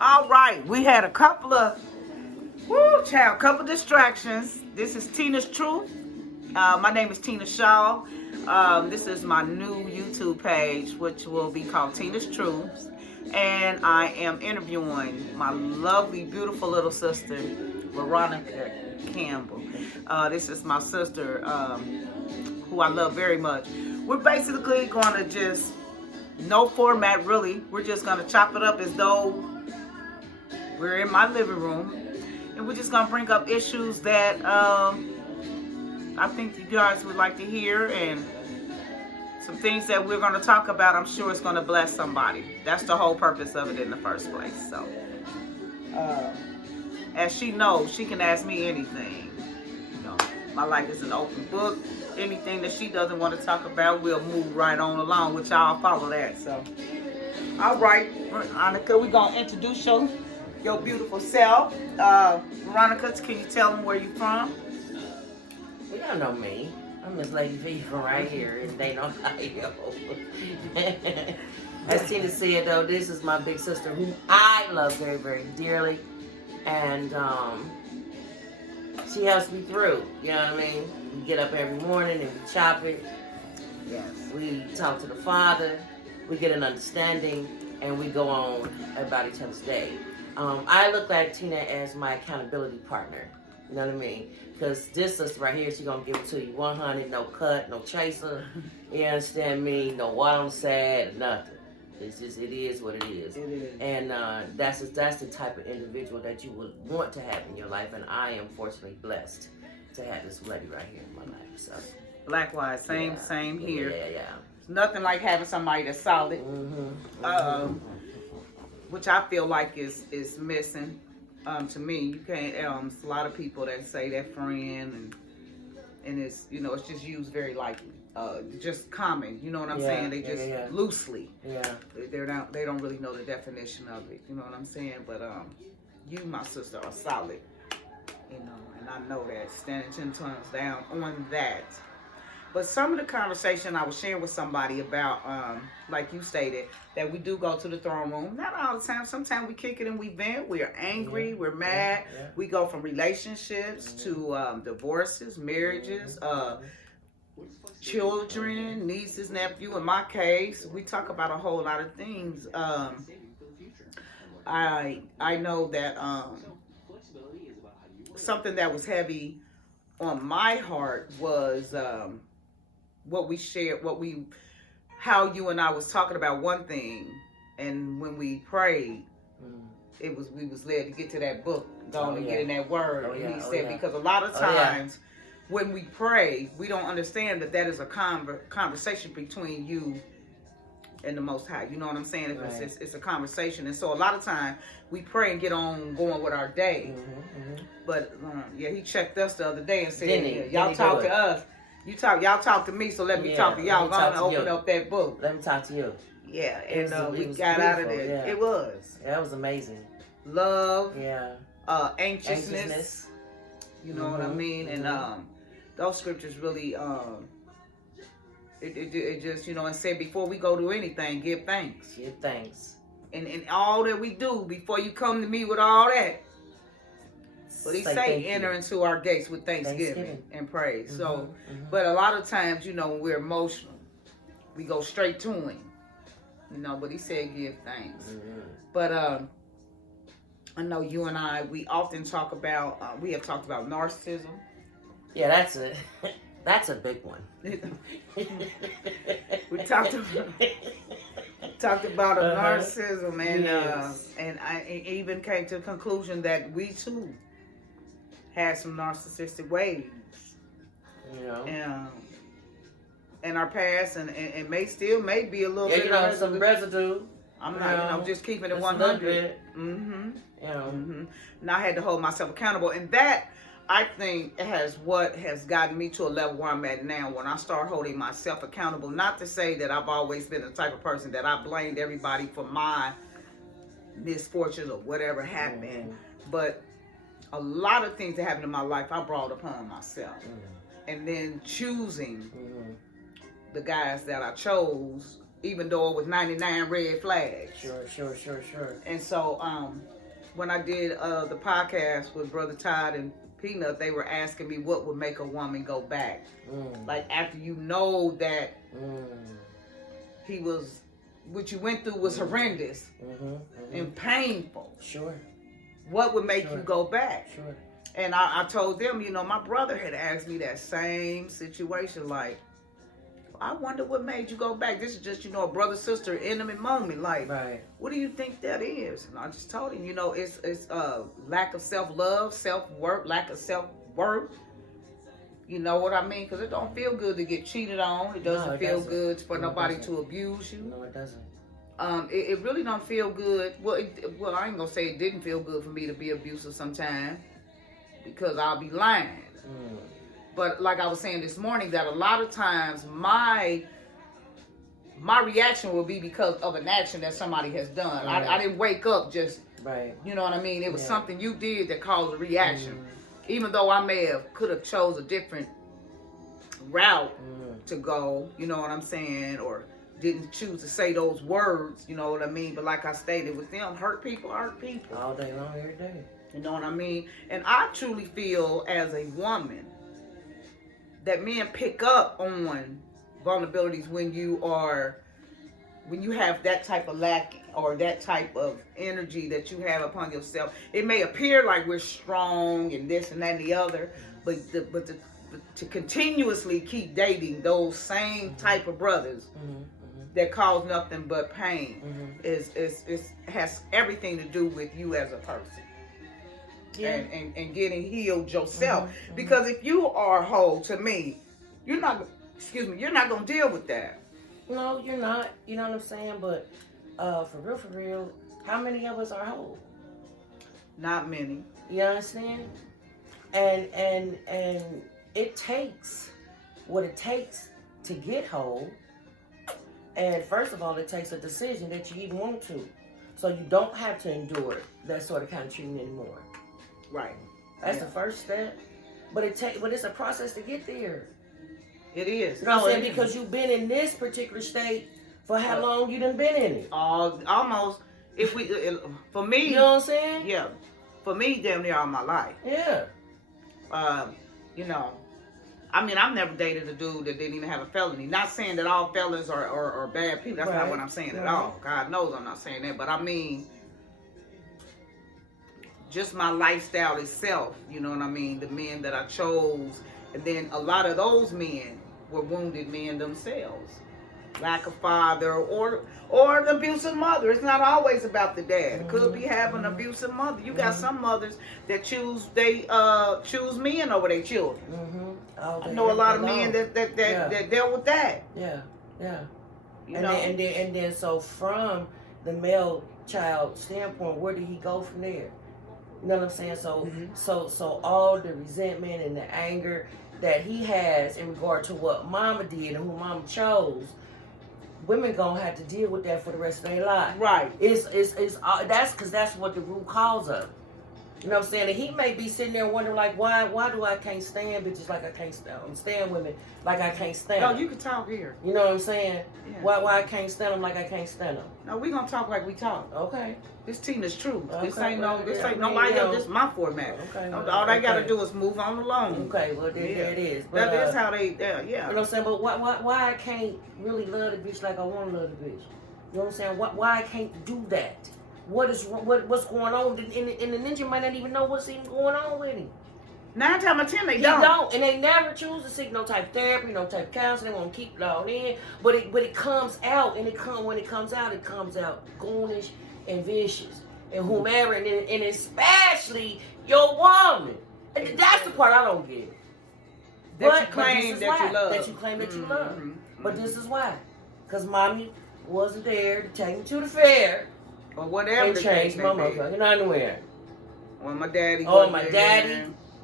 All right, we had a couple of couple distractions. This is Tina's Truth. My name is Tina Shaw. This is my new YouTube page, which will be called Tina's Truth, and I am interviewing my lovely, beautiful little sister, Veronica Campbell. This is my sister, who I love very much. We're basically going to just no format really. We're just going to chop it up as though we're in my living room, and we're just going to bring up issues that I think you guys would like to hear, and some things that we're going to talk about. I'm sure it's going to bless somebody. That's the whole purpose of it in the first place. So, as she knows, she can ask me anything. You know, my life is an open book. Anything that she doesn't want to talk about, we'll move right on along, which I'll follow that. So, all right, Veronica, we're going to introduce your beautiful self. Veronica, can you tell them where you're from? Well, y'all know me. I'm Miss Lady V from right here in Dayton, Ohio. As Tina said, though, this is my big sister who I love very, very dearly. And she helps me through. You know what I mean? We get up every morning and we chop it. Yes. We talk to the Father. We get an understanding. And we go on about each other's day. I look at Tina as my accountability partner. You know what I mean? Because this sister right here, she gonna give it to you 100, no cut, no chaser. You understand me? No water on the side, nothing. It's just, it is what it is. It is. And that's the type of individual that you would want to have in your life. And I am fortunately blessed to have this lady right here in my life. So, Likewise, same here. Yeah. Nothing like having somebody that's solid. Mm-hmm. Which I feel like is missing. To me, you can't. It's a lot of people that say they're friend, and it's it's just used very lightly, just common. You know what I'm saying? They just loosely. Yeah. They don't really know the definition of it. You know what I'm saying? But you, my sister, are solid. And I know that, standing 10 tones down on that. But some of the conversation I was sharing with somebody about, like you stated, that we do go to the throne room. Not all the time. Sometimes we kick it and we vent. We're angry. We're mad. Yeah. We go from relationships to divorces, marriages, children, nieces, nephew. In my case, we talk about a whole lot of things. I know that something that was heavy on my heart was what we shared, how you and I was talking about one thing, and when we prayed, we was led to get to that book, and get in that word. And he said, because a lot of times when we pray, we don't understand that is a conversation between you and the Most High. You know what I'm saying? It's a conversation, and so a lot of times we pray and get on going with our day. But he checked us the other day and said, "Y'all talk to us. Y'all talk to me. So let me talk to y'all. I'm gonna open up that book. Let me talk to you." Yeah, and we got out of there. Yeah. It was. Yeah, it was amazing. Love. Yeah. Anxiousness. You know what I mean? And those scriptures really it just and said, before we go to anything, give thanks. Give thanks. And all that we do, before you come to me with all that. But he say enter into our gates with thanksgiving and praise. So, but a lot of times, when we're emotional, we go straight to him. But he said give thanks. But I know you and I, we often talk about, we have talked about narcissism. Yeah, that's a big one. We talked about a narcissism, and I even came to the conclusion that we too had some narcissistic ways, in our past, and may be a little bit of some residue. I'm not, just keeping it 100. And I had to hold myself accountable, and that, I think, has gotten me to a level where I'm at now. When I start holding myself accountable, not to say that I've always been the type of person that I blamed everybody for my misfortunes or whatever happened, but a lot of things that happened in my life I brought upon myself, and then choosing the guys that I chose even though it was 99 red flags. Sure. And so when I did the podcast with Brother Todd and Peanut, they were asking me what would make a woman go back. Like after you know that he was, what you went through was horrendous and painful. Sure. What would make you go back? Sure. And I told them, you know, my brother had asked me that same situation. Like, I wonder what made you go back. This is just, you know, a brother-sister intimate moment. Like, what do you think that is? And I just told him, you know, it's lack of self-love, self-worth, lack of self-worth. You know what I mean? Because it don't feel good to get cheated on. It doesn't feel good for nobody to abuse you. No, it doesn't. It really don't feel good. Well, I ain't gonna say it didn't feel good for me to be abusive sometimes, because I'll be lying. But like I was saying this morning, that a lot of times my reaction will be because of an action that somebody has done. I didn't wake up just, you know what I mean? It was something you did that caused a reaction. Even though I could have chose a different route to go, you know what I'm saying? Or didn't choose to say those words, you know what I mean? But like I stated, with them, hurt people. All day long, every day. You know what I mean? And I truly feel as a woman that men pick up on vulnerabilities when you have that type of lack or that type of energy that you have upon yourself. It may appear like we're strong and this and that and the other, but to continuously keep dating those same type of brothers that cause nothing but pain has everything to do with you as a person. And getting healed yourself. Because if you are whole, to me, you're not gonna deal with that. No, you're not. You know what I'm saying? But for real, how many of us are whole? Not many. You understand? And it takes what it takes to get whole. And first of all, it takes a decision that you even want to. So you don't have to endure that sort of kind of treatment anymore. Right. That's the first step. But it's a process to get there. It is. You know what I'm saying? Because you've been in this particular state for how long you done been in it? Almost. For me. You know what I'm saying? Yeah. For me, damn near all my life. Yeah. You know, I mean, I've never dated a dude that didn't even have a felony. Not saying that all felons are bad people. That's not what I'm saying at all. God knows I'm not saying that. But I mean, just my lifestyle itself, you know what I mean? The men that I chose. And then a lot of those men were wounded men themselves. Lack of father or an abusive mother. It's not always about the dad. It could be having an abusive mother. You got some mothers that choose men over their children. I know a lot of men that dealt with that. Yeah. You know? And then so from the male child standpoint, where did he go from there? You know what I'm saying? So all the resentment and the anger that he has in regard to what mama did and who mama chose, women gonna have to deal with that for the rest of their life. Right. It's that's because that's what the root cause of. You know what I'm saying? And he may be sitting there wondering like, why do I can't stand bitches like I can't stand women like I can't stand them? No, you can talk here. You know what I'm saying? Yeah. Why I can't stand them like I can't stand them? No, we gonna talk like we talk. Okay. This Tina's truth. Okay, This ain't well, nobody else. This is my format. Okay. All they gotta do is move on along. Okay, well there it is. But, that is how they You know what I'm saying? But why I can't really love the bitch like I want to love the bitch? You know what I'm saying? Why I can't do that? What's going on? And the ninja might not even know what's even going on with him. 9 times out of 10 they He don't. don't, and they never choose to seek no type of therapy, no type of counseling. They want to keep it all in, but it comes out, and when it comes out goonish and vicious, and whomever, and especially your woman. And that's the part I don't get. That you claim that you love. That you claim that you love. But this is why, because mommy wasn't there to take me to the fair. Or whatever and the change case my may be. motherfucking underwear. Or my daddy. Or my daddy.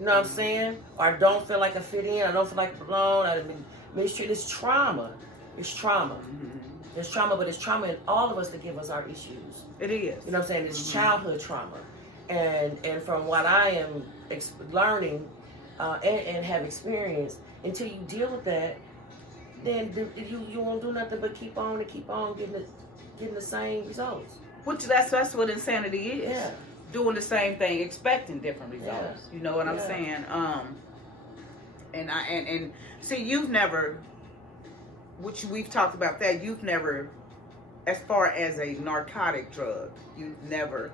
You know what I'm saying? Or I don't feel like I fit in. I don't feel like I belong. I've been mistreated. It's trauma. It's trauma. There's trauma, but it's trauma in all of us that give us our issues. It is. You know what I'm saying? It's childhood trauma. And from what I am learning and have experienced, until you deal with that, then you won't do nothing but keep on and keep on getting the same results. Which that's what insanity is. Yeah. Doing the same thing, expecting different results. Yeah. You know what I'm Yeah. saying? And see, you've never, which we've talked about that. You've never, as far as a narcotic drug, you've never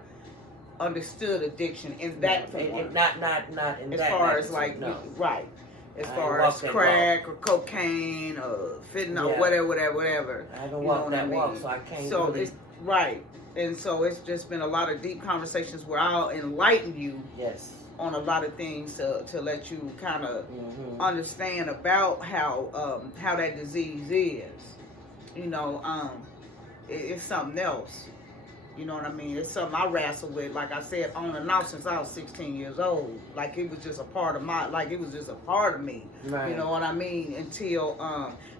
understood addiction in that form. Not in as that far as magnitude, like no. right. As I far ain't as walked that crack or cocaine or fentanyl, Yeah. whatever. I haven't You walked know what that I mean? walk, so I can't. So really... it's right, and so it's just been a lot of deep conversations where I'll enlighten you Yes. on a lot of things to let you kind of Mm-hmm. understand about how that disease is. You know, it's something else. You know what I mean? It's something I wrestle with, like I said, on and off since I was 16 years old. Like it was just a part of it was just a part of me. Right. You know what I mean? Until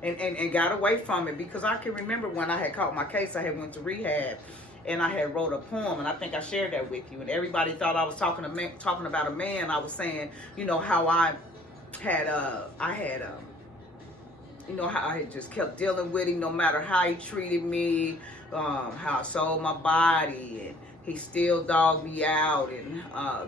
and got away from it, because I can remember when I had caught my case, I had went to rehab, and I had wrote a poem, and I think I shared that with you. And everybody thought I was talking about a man. I was saying, you know, how I had you know, how I had just kept dealing with him no matter how he treated me, how I sold my body, and he still dogged me out, and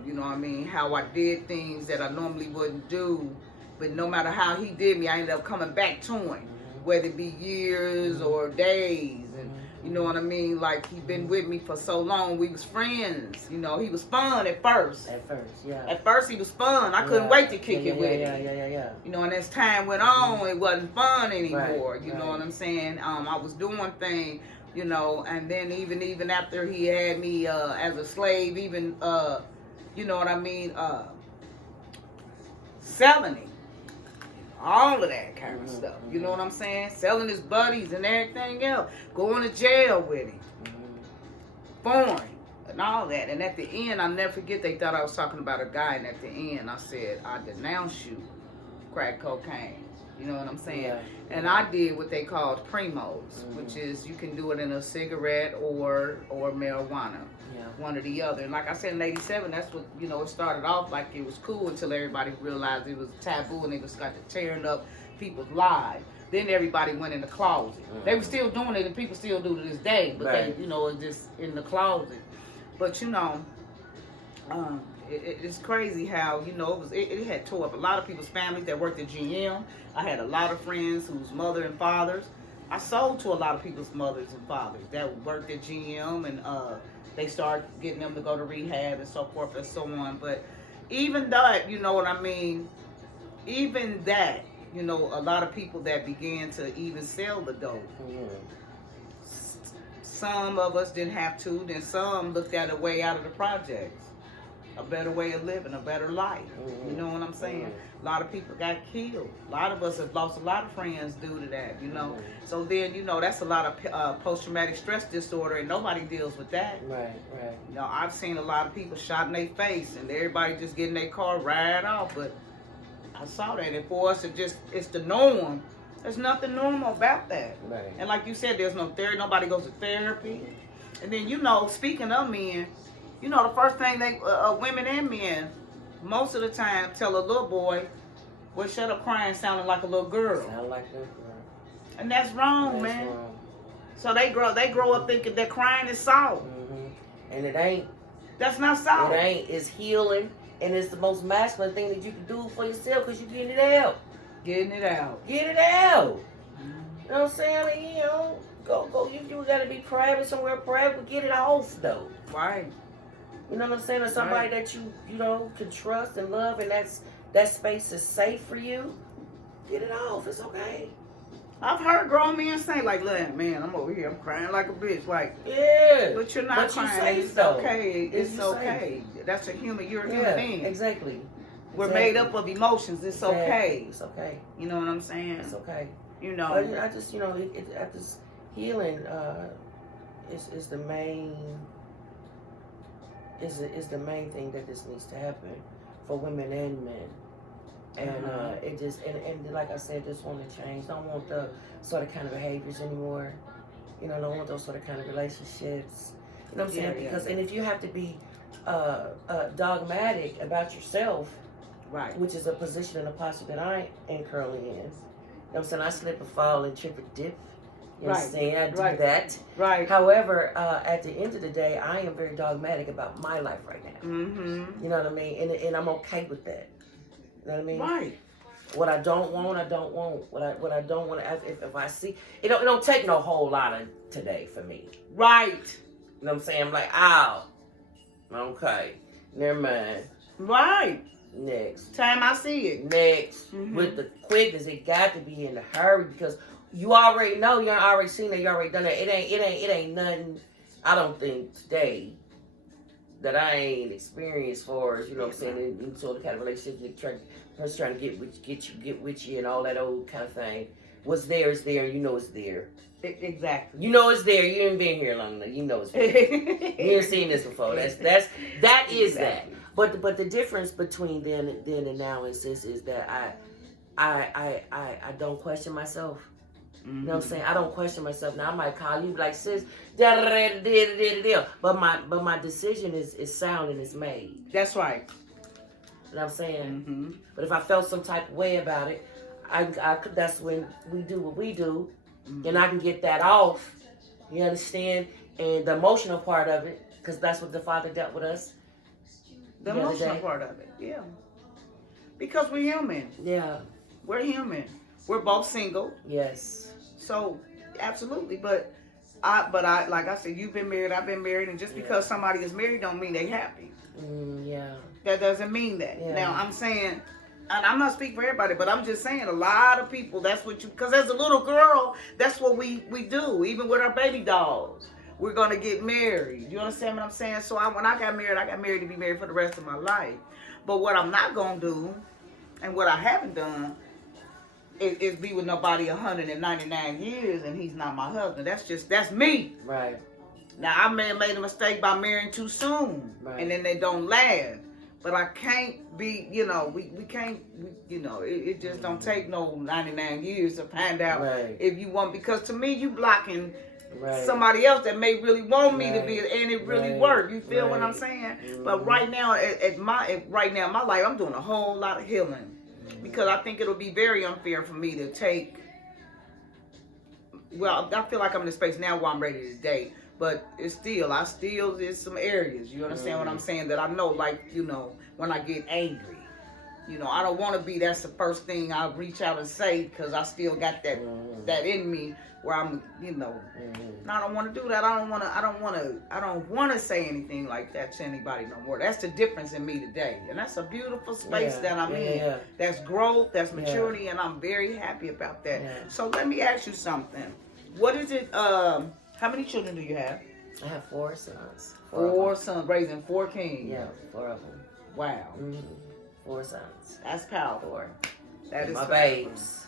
you know what I mean, how I did things that I normally wouldn't do, but no matter how he did me, I ended up coming back to him, whether it be years or days, and you know what I mean, like he been with me for so long, we was friends, you know, he was fun at first. At first, yeah. At first he was fun, I couldn't wait to kick it with him. Yeah. You know, and as time went on, it wasn't fun anymore. Right, you right. know what I'm saying? I was doing things, you know, and then even after he had me as a slave, even you know what I mean, selling him, all of that kind of stuff. You know what I'm saying? Selling his buddies and everything else, going to jail with him, for him, and all that. And at the end, I'll never forget, they thought I was talking about a guy, and at the end, I said, I denounce you, crack cocaine. You know what I'm saying? Yeah. And I did what they called primos, which is you can do it in a cigarette or marijuana. Yeah. One or the other. And like I said, in '87, that's what, you know, it started off like it was cool until everybody realized it was taboo and they was got to tearing up people's lives. Then everybody went in the closet. They were still doing it, and people still do to this day, but Right. they, you know, it's just in the closet. But you know, it's crazy how, you know, it had tore up a lot of people's families that worked at GM. I had a lot of friends whose mother and fathers. I sold to a lot of people's mothers and fathers that worked at GM, and they started getting them to go to rehab and so forth and so on. But even that, you know what I mean, even that, you know, a lot of people that began to even sell the dope. Some of us didn't have to, then some looked at a way out of the projects, a better way of living, a better life. You know what I'm saying? A lot of people got killed. A lot of us have lost a lot of friends due to that, you know. So then, you know, that's a lot of post-traumatic stress disorder, and nobody deals with that. Right. You know, I've seen a lot of people shot in their face, and everybody just get in their car, ride off. But I saw that, and for us, it's the norm. There's nothing normal about that. Right. And like you said, there's no therapy. Nobody goes to therapy. And then, you know, speaking of men, you know, the first thing they, women and men, most of the time tell a little boy, well, shut up crying, sounding like a little girl. Sound like that girl. And that's wrong, That's man. wrong. So they grow up thinking that crying is soft. And it ain't. That's not soft. It ain't. It's healing, and it's the most masculine thing that you can do for yourself, because you're getting it out. Getting it out. Get it out. You know what I'm saying? I mean, you know, go. You gotta be private somewhere, private, but get it off though. Right. You know what I'm saying? Or somebody that you know can trust and love, and that space is safe for you. Get it off. It's okay. I've heard grown men say, like, look, man, I'm over here, I'm crying like a bitch. Like, yeah. but you're not crying. It's okay. It's okay. That's a human. You're a human being. Exactly. We're made up of emotions. It's okay. It's okay. You know what I'm saying? It's okay. You know. But I just, you know, this healing is the main. Is the main thing that this needs to happen for women and men. And it just and like I said, just want to change. Don't want the sort of kind of behaviors anymore. You know, don't want those sort of kind of relationships. You know what I'm saying? Because and if you have to be dogmatic about yourself, right, which is a position and a posture that I am currently in, what I'm saying? I slip and fall and trip and dip. You Right. understand? I do Right. that. Right. However, at the end of the day, I am very dogmatic about my life right now. Mm-hmm. You know what I mean? And I'm okay with that. You know what I mean? Right. What I don't want, I don't want. What I don't want, if I see, it don't take no whole lot of today for me. Right. You know what I'm saying? I'm like, ow. Okay. Never mind. Right. Next. Time I see it. Next. Mhm. With the quickness, it got to be in a hurry because you already know, you already seen it, you already done it. It ain't nothing. I don't think today that I ain't experienced for, you know what I'm saying, in sort of kind of relationship, trying to get with you and all that old kind of thing. What's there is there, you know it's there. Exactly. You know it's there. You ain't been here long enough. You know it's there. You ain't seen this before. That is Exactly. that. But the difference between then and now is this, is that I don't question myself. You know what I'm saying? I don't question myself. Now I might call you like, sis, but my decision is sound and it's made. That's right. You know what I'm saying? Mm-hmm. But if I felt some type of way about it, I could. That's when we do what we do, and I can get that off. You understand? And the emotional part of it, because that's what the Father dealt with us. The emotional part of it, yeah. Because we're human. Yeah. We're human. We're both single. Yes. So, absolutely. But I, like I said, you've been married, I've been married, and just because somebody is married don't mean they happy. Yeah. That doesn't mean that. Yeah. Now, I'm saying, and I'm not speaking for everybody, but I'm just saying a lot of people, that's what you, because as a little girl, that's what we do, even with our baby dolls. We're going to get married. You understand what I'm saying? So when I got married to be married for the rest of my life. But what I'm not going to do, and what I haven't done, is be with nobody 199 years and he's not my husband. That's me. Right. Now, I may have made a mistake by marrying too soon, and then they don't last. But I can't be, we can't, it just don't take no 99 years to find out if you want, because to me, you blocking somebody else that may really want me to be, and it really work. You feel what I'm saying? Mm-hmm. But right now, in my life, I'm doing a whole lot of healing, because I think it'll be very unfair for me to take, well, I feel like I'm in a space now where I'm ready to date. But there's some areas, you understand what I'm saying, that I know, like, when I get angry, I don't want to be, that's the first thing I reach out and say, because I still got that in me where I'm, and I don't want to do that. I don't want to say anything like that to anybody no more. That's the difference in me today. And that's a beautiful space that I'm in. Yeah. That's growth, that's maturity, and I'm very happy about that. Yeah. So let me ask you something. What is it, how many children do you have? I have 4 sons. 4 sons, raising 4 kings. Yeah, 4 of them. Wow. 4 sons. That's powerful. 4. That is my babes.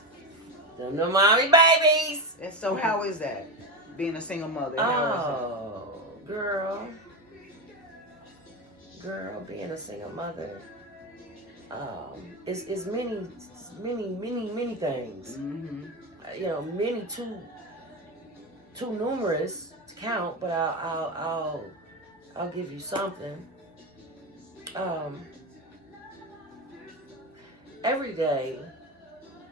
Them the mommy babies. And so how is that, being a single mother? Oh, girl, being a single mother, is many things. Mm-hmm. Many too numerous to count, but I'll give you something. Every day,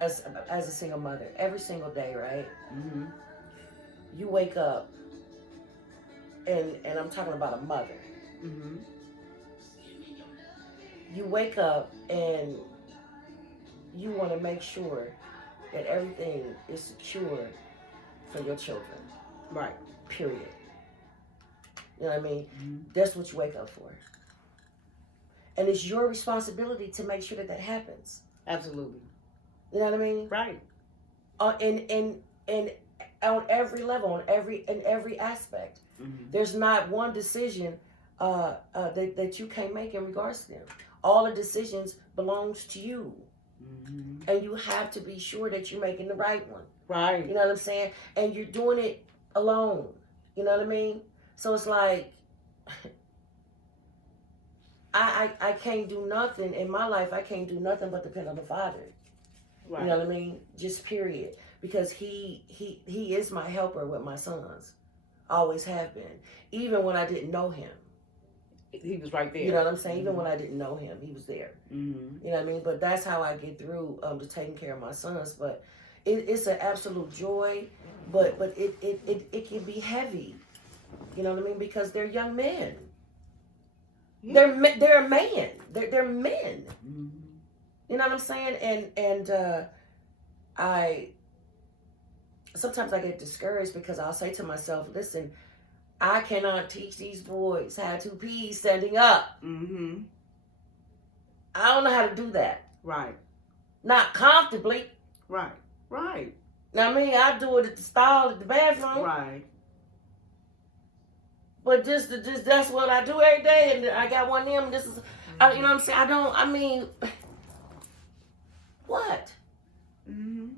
as a single mother, every single day, right? Mm-hmm. You wake up, and I'm talking about a mother. Mm-hmm. You wake up and you want to make sure that everything is secure for your children. Right. Period. You know what I mean? Mm-hmm. That's what you wake up for. And it's your responsibility to make sure that happens. Absolutely. You know what I mean? Right. And on every level, in every aspect. Mm-hmm. There's not one decision that you can't make in regards to them. All the decisions belongs to you. Mm-hmm. And you have to be sure that you're making the right one. Right. You know what I'm saying? And you're doing it alone. You know what I mean? So it's like, I can't do nothing in my life. I can't do nothing but depend on the Father. Right. You know what I mean? Just period. Because he is my helper with my sons. Always have been. Even when I didn't know him. He was right there. You know what I'm saying? Mm-hmm. Even when I didn't know him, he was there. Mm-hmm. You know what I mean? But that's how I get through to taking care of my sons. But it's an absolute joy, but it can be heavy. You know what I mean? Because they're young men. Yeah. They're a man. They're men. Mm-hmm. You know what I'm saying? And I sometimes I get discouraged because I'll say to myself, listen, I cannot teach these boys how to pee standing up. Mm-hmm. I don't know how to do that. Right. Not comfortably. Right. Right. Now, I mean, I do it at the stall at the bathroom. Right. But just that's what I do every day, and I got one of them. This is, you know what I'm saying? I mean, what? Mm-hmm.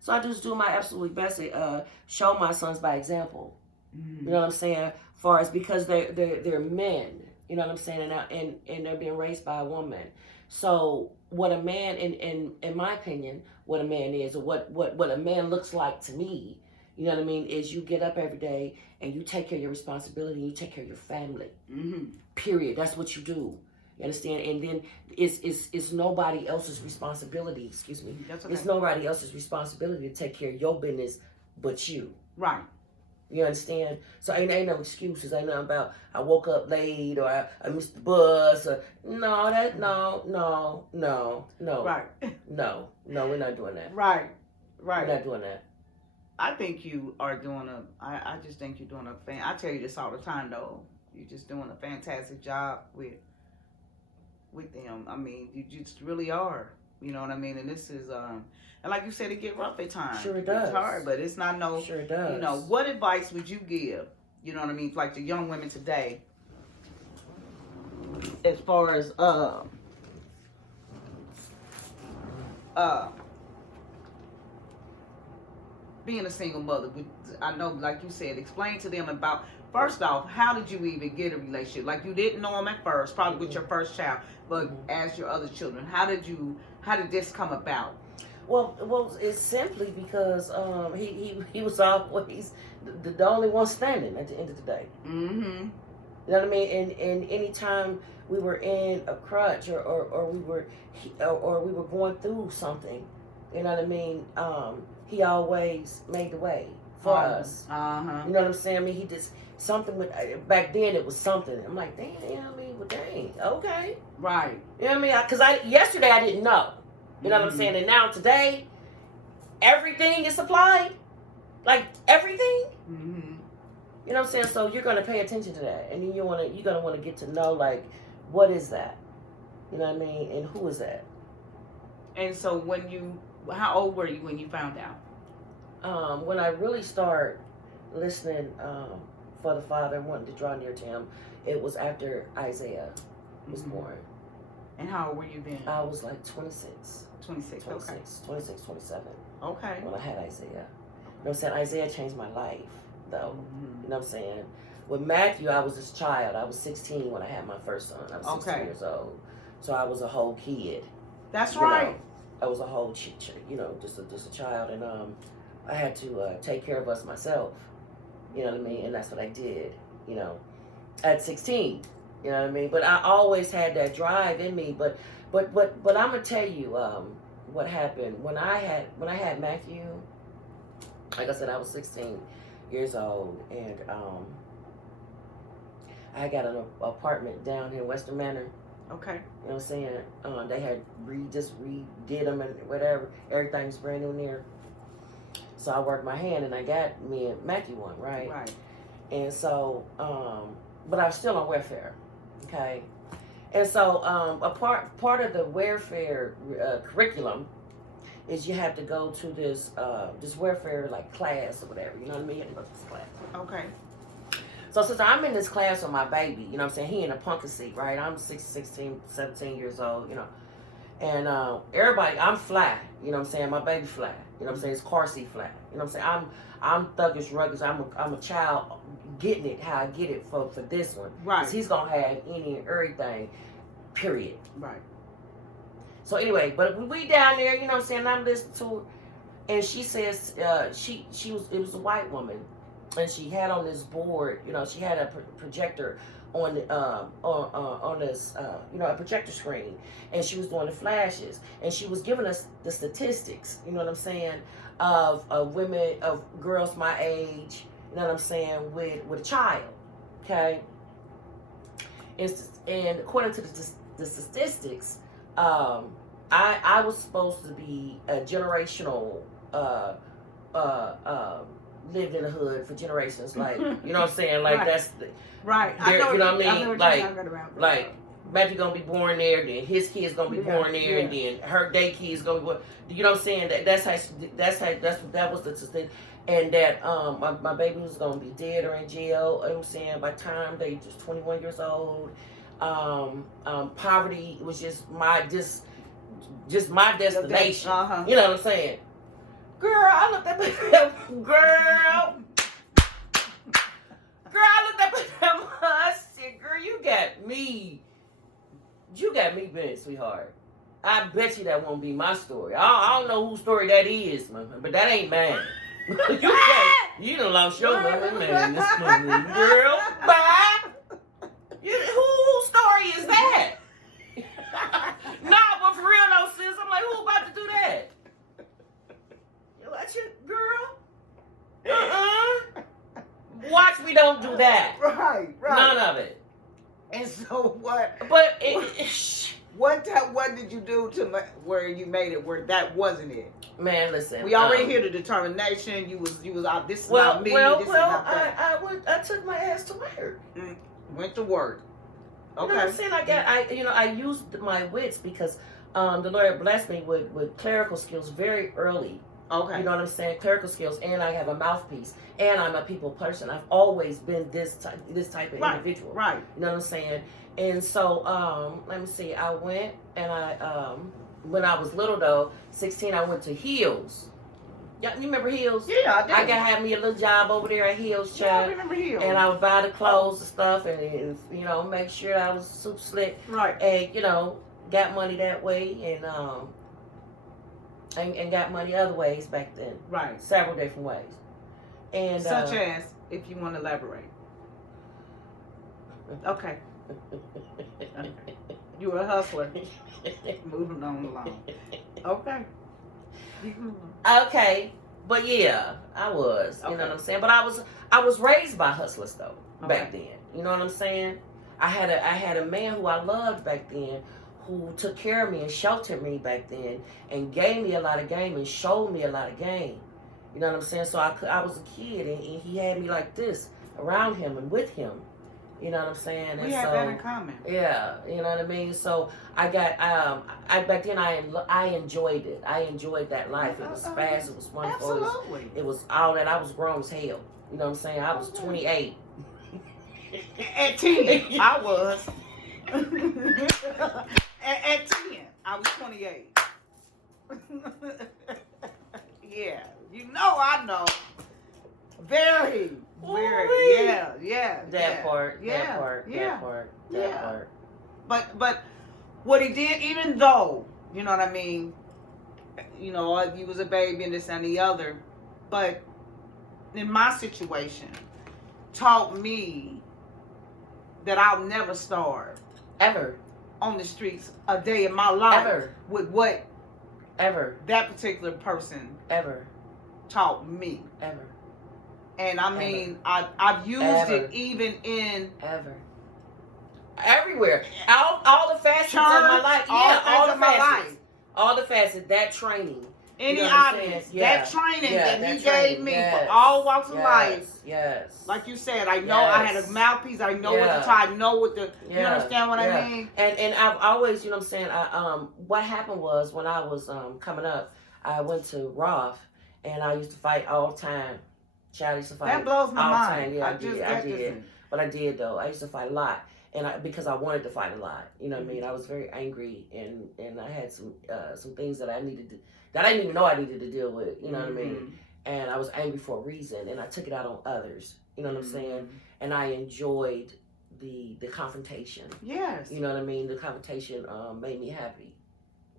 So I just do my absolute best to show my sons by example. Mm-hmm. You know what I'm saying? Far as because they're men. You know what I'm saying? And they're being raised by a woman. So what a man, in my opinion, what a man is, or what a man looks like to me, you know what I mean, is you get up every day and you take care of your responsibility and you take care of your family. Mm-hmm. Period. That's what you do. You understand? And then it's nobody else's responsibility. Excuse me. That's okay. It's nobody else's responsibility to take care of your business but you. Right. You understand? So ain't no excuses. Ain't nothing about I woke up late or I missed the bus or no. Right. No, we're not doing that. Right. Right. We're not doing that. I think you are doing I just think you're doing I tell you this all the time though. You're just doing a fantastic job with them. I mean, you just really are. You know what I mean? And this is and like you said, it get rough at times. Sure it does. It's hard, but it's not no. Sure it does. You know, what advice would you give? You know what I mean? Like the young women today, as far as being a single mother. I know, like you said, explain to them about. First off, how did you even get a relationship? Like you didn't know him at first, probably with your first child, but as your other children, how did this come about? Well, it's simply because he was always the only one standing at the end of the day. Mm-hmm. You know what I mean? And anytime we were in a crutch or we were going through something, you know what I mean? He always made the way for us. Uh-huh. You know what I'm saying? I mean, he just something with back then. It was something. I'm like, damn. You know what I mean? Well, dang. Okay. Right. You know what I mean? Because yesterday I didn't know. You know what I'm saying? And now today, everything is supplied. Like everything. Mm-hmm. You know what I'm saying? So you're gonna pay attention to that, and then you're gonna want to get to know like what is that? You know what I mean? And who is that? And so how old were you when you found out? When I really started listening for the Father and wanting to draw near to Him, it was after Isaiah was born. And how old were you then? I was like 26. 26, okay. 26, 27. Okay. When I had Isaiah. You know what I'm saying? Isaiah changed my life, though. Mm-hmm. You know what I'm saying? With Matthew, I was this child. I was 16 when I had my first son. I was 16 years old. So I was a whole kid. That's right. Know? I was a whole, just a child. And I had to take care of us myself. You know what I mean? And that's what I did, you know, at 16. You know what I mean? But I always had that drive in me. But I'm gonna tell you what happened when I had Matthew. Like I said, I was 16 years old, and I got an apartment down here in Western Manor. Okay. You know what I'm saying? They had just redid them and whatever. Everything's brand new in there. So I worked my hand and I got me and Matthew one, right? Right. And so, but I was still on welfare. Okay, and so a part of the welfare curriculum is you have to go to this welfare like class or whatever. You know what I mean? You have to go to this class. Okay. So since I'm in this class with my baby, you know what I'm saying? He in a punker seat, right? I'm 16, 17 years old, you know. And everybody, I'm fly, you know what I'm saying? My baby fly, you know what I'm saying? It's car seat fly, you know what I'm saying? I'm thuggish, rugged. I'm a child getting it how I get it for this one. Right. Because he's going to have any and everything, period. Right. So anyway, but we down there, you know what I'm saying? I'm listening to her. And she says, it was a white woman. And she had on this board, you know, she had a projector on the on this a projector screen, and she was doing the flashes, and she was giving us the statistics. You know what I'm saying? Of women, of girls my age. You know what I'm saying? With a child, okay. And according to the statistics, I was supposed to be a generational. Lived in the hood for generations, like, you know what I'm saying, like, right. That's right. I know, you know what I mean, like Matthew gonna be born there, then his kid's gonna be born there, and then their kid's gonna be born. You know what I'm saying? That was the statistic, and that my baby was gonna be dead or in jail. You know what I'm saying? By the time they just 21 years old, poverty was just my destination. You know what I'm saying? Girl, I looked up at him. Girl, I looked up at him. I said, girl, you got me bent, sweetheart. I bet you that won't be my story. I don't know whose story that is, but that ain't mine. You done lost your money, man. This money, girl. Bye. Whose story is that? Nah, but for real though, sis, I'm like, who about to do that? Watch it, girl. Watch me don't do that. Right. None of it. And so what? But what did you do to where you made it where that wasn't it? Man, listen. We already hear the determination. You was out. This is not me. This is not that. I took my ass to work. Went to work. Okay. You know what I'm saying? Like I used my wits because the Lord blessed me with clerical skills very early. Okay. You know what I'm saying? Clerical skills, and I have a mouthpiece, and I'm a people person. I've always been this type of individual. Right. You know what I'm saying? And so, let me see. I went and I when I was little though, 16, I went to Hills. Yeah, you remember Hills? Yeah, I did. had me a little job over there at Hills, child. Yeah, I remember Hills. And I would buy the clothes and stuff, and make sure I was super slick. Right. And got money that way, and got money other ways back then. Right. Several different ways. And such as, if you want to elaborate. Okay. You were a hustler. Moving on along. Okay. Okay. But yeah, I was. You know what I'm saying? But I was raised by hustlers though, back then. You know what I'm saying? I had a man who I loved back then, who took care of me and sheltered me back then, and gave me a lot of game and showed me a lot of game. You know what I'm saying? So I was a kid, and he had me like this around him and with him. You know what I'm saying? We have that in common. Yeah, you know what I mean. So I got back then I enjoyed it. I enjoyed that life. It was fast. It was wonderful. Absolutely. It was all that. I was grown as hell. You know what I'm saying? I was 28. At 10, I was. At 10, I was 28. Yeah, I know. Very. That part. But what he did, even though, you know what I mean, you was a baby and this and the other, but in my situation, taught me that I'll never starve. Ever. On the streets a day in my life. Ever. With what? Ever. That particular person. Ever. Taught me. Ever. And I mean, I've used it even in... Ever. Everywhere. All the facets of my life. Yeah, all the facets. All the facets. That training. Any audience. That training that he gave me for all walks of life. Yes. Like you said, I know I had a mouthpiece. I know what to try. I know what to... You understand what I mean? And I've always, you know what I'm saying, what happened was when I was coming up, I went to Roth, and I used to fight all the time. Child, used to fight. That blows my mind. Time. Yeah, I did. But I did though. I used to fight a lot, and because I wanted to fight a lot. You know what I mean? I was very angry, and I had some things that I needed to, that I didn't even know I needed to deal with. You know what I mean? And I was angry for a reason, and I took it out on others. You know what I'm saying? And I enjoyed the confrontation. Yes. You know what I mean? The confrontation made me happy.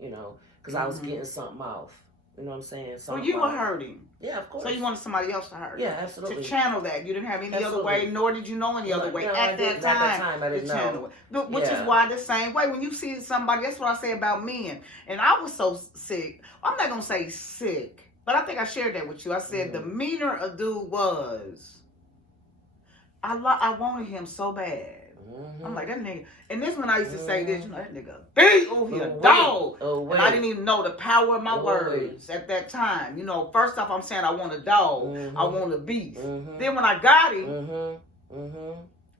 You know, because I was getting something off. You know what I'm saying? So you were hurting. Yeah, of course. So you wanted somebody else to hurt. Yeah, absolutely. To channel that. You didn't have any other way, nor did you know any other way. No, at that time, I didn't know. Which is why the same way, when you see somebody, that's what I say about men. And I was so sick. I'm not going to say sick, but I think I shared that with you. I said the meaner a dude was, I wanted him so bad. I'm like, that nigga. And this one I used to say this, you know, that nigga big, he a dog. And I didn't even know the power of my words at that time. You know, first off, I'm saying I want a dog. I want a beast. Then when I got him,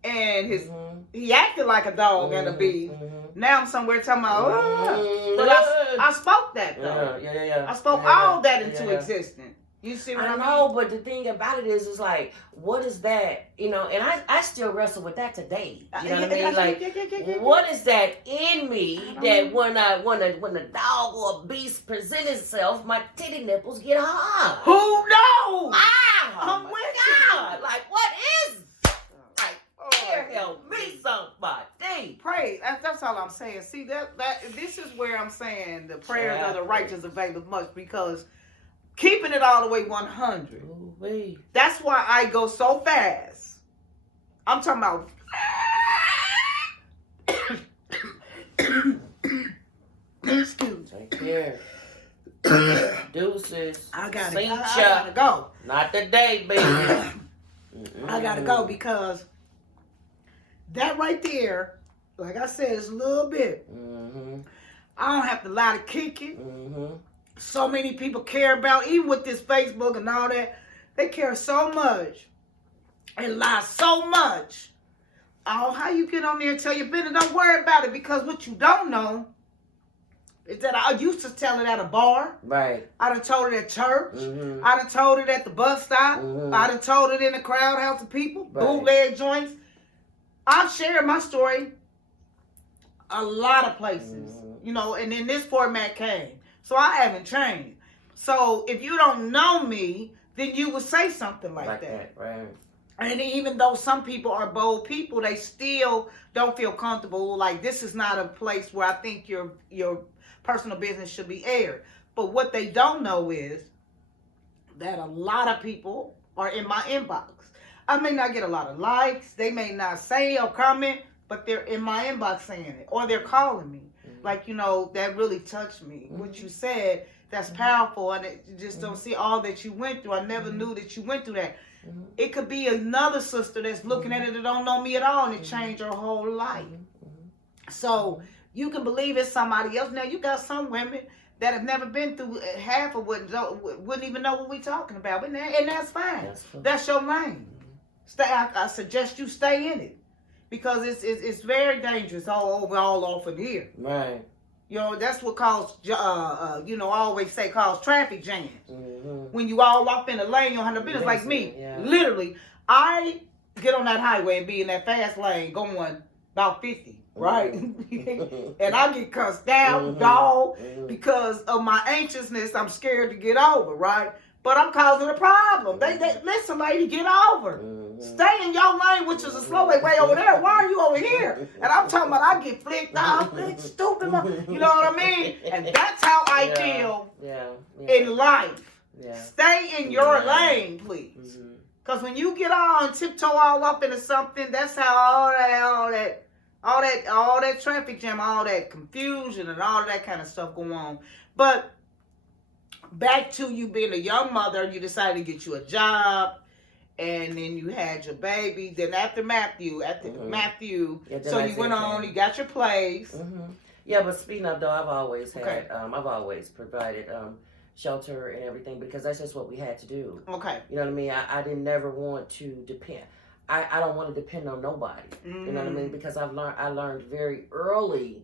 and he acted like a dog and a beast. Now I'm somewhere talking about, but I spoke that though. Yeah. I spoke all that into existence. You see what I mean? know, but the thing about it is like, what is that? You know, and I still wrestle with that today. You know what I mean? Like, what is that in me that when a dog or a beast present itself, my titty nipples get hard? Who knows? I'm with God. Like, what is? Like, here, help me, somebody. Pray. That's all I'm saying. See that this is where I'm saying the prayers of the righteous availeth much, because keeping it all the way 100. Ooh-wee. That's why I go so fast. I'm talking about. Excuse me. Take care. Deuces. I gotta go. Not today, baby. I gotta go, because that right there, like I said, is a little bit. I don't have to lie to kick it. So many people care about, even with this Facebook and all that, they care so much and lie so much. Oh, how you get on there and tell your business? Don't worry about it, because what you don't know is that I used to tell it at a bar. Right. I done told it at church. I done told it at the bus stop. I done told it in the crowd house of people, bootleg joints. I've shared my story a lot of places, you know, and then this format came. So I haven't changed. So if you don't know me, then you would say something like that. Right. And even though some people are bold people, they still don't feel comfortable. Like, this is not a place where I think your personal business should be aired. But what they don't know is that a lot of people are in my inbox. I may not get a lot of likes. They may not say or comment, but they're in my inbox saying it. Or they're calling me. Like, you know, that really touched me. What you said, that's powerful. And you just don't see all that you went through. I never knew that you went through that. It could be another sister that's looking at it that don't know me at all, and it changed her whole life. So you can believe it's somebody else. Now, you got some women that have never been through half of what, wouldn't even know what we're talking about. And that's fine. That's your lane. I suggest you stay in it. Because it's very dangerous all off in here. Right. You know, that's what causes, you know, I always say cause traffic jams. When you all off in the lane, you don't have no business. Like me, literally, I get on that highway and be in that fast lane going about 50, right? And I get cussed out, dog, because of my anxiousness. I'm scared to get over, right? But I'm causing a problem. They listen, lady, get over. Stay in your lane, which is a slow way over there. Why are you over here? And I'm talking about I get flicked off, stupid. You know what I mean? And that's how I feel in life. Stay in your lane, please. Because when you get on tiptoe all up into something, that's how all that traffic jam, all that confusion and all that kind of stuff go on. But back to you being a young mother, you decided to get you a job, and then you had your baby. Then after Matthew, so you went on, you got your place. Yeah, but speaking of though, I've always had, I've always provided shelter and everything, because that's just what we had to do. Okay. You know what I mean? I didn't never want to depend. I don't want to depend on nobody. You know what I mean? Because I learned very early,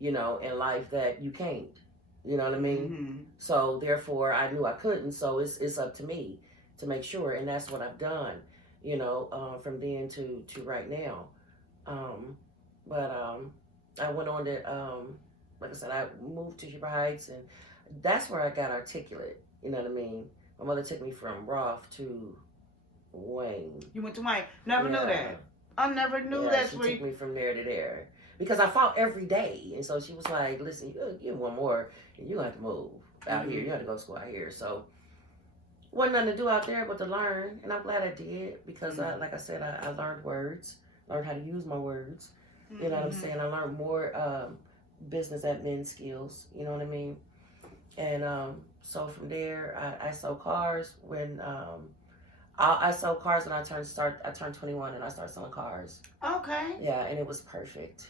you know, in life that you can't. You know what I mean? So therefore, I knew I couldn't. So it's up to me to make sure, and that's what I've done. You know, from then to right now. But I went on to like I said, I moved to Huber Heights, and that's where I got articulate. You know what I mean? My mother took me from Roth to Wayne. You went to Wayne. Never knew that. I never knew that's where she took me from there to there. Because I fought every day. And so she was like, listen, you want more, and you have to move. out here. You had to go to school out here. So wasn't nothing to do out there but to learn, and I'm glad I did because, like I said, I learned words, learned how to use my words. You know what I'm saying? I learned more business admin skills. You know what I mean? And so from there, I sold cars when I sold cars when I turned 21 and I started selling cars. Okay. Yeah, and it was perfect.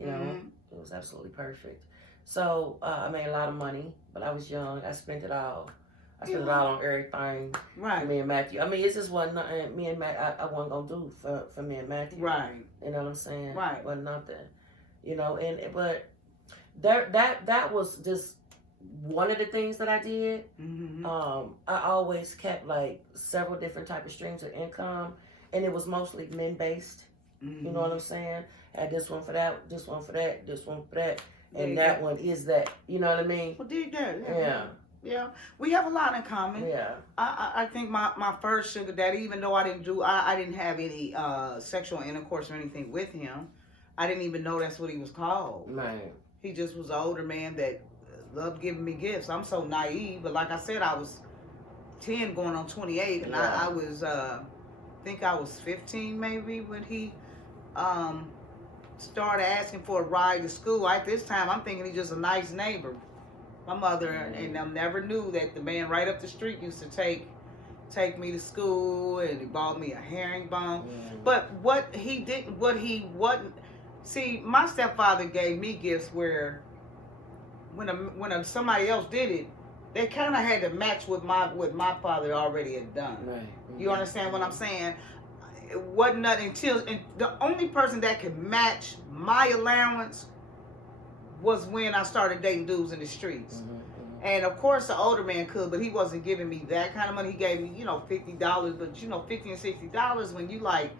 You know, it was absolutely perfect. So I made a lot of money, but I was young. I spent it all. I spent it all on everything. Right. Me and Matthew. I mean, it's just what me and Matt. I wasn't gonna do for me and Matthew. Right. You know what I'm saying? Right. Wasn't nothing. You know, but that was just one of the things that I did. I always kept like several different type of streams of income, and it was mostly men based. You know what I'm saying? I had this one for that, this one for that, this one for that, and that one is that. You know what I mean? Well, did that? Yeah. Yeah, we have a lot in common. Yeah. I think my first sugar daddy, even though I didn't have any sexual intercourse or anything with him, I didn't even know that's what he was called. Right. He just was an older man that loved giving me gifts. I'm so naive, but like I said, I was 10 going on 28, and I was think I was 15 maybe when he started asking for a ride to school. At this time, I'm thinking he's just a nice neighbor. My mother and them never knew that the man right up the street used to take me to school, and he bought me a herringbone. But what he wasn't. See, my stepfather gave me gifts where when somebody else did it, they kind of had to match what my father already had done. Right. You understand what I'm saying? It wasn't nothing and the only person that could match my allowance was when I started dating dudes in the streets. And of course the older man could, but he wasn't giving me that kind of money. He gave me, $50, but $50 and $60 when you like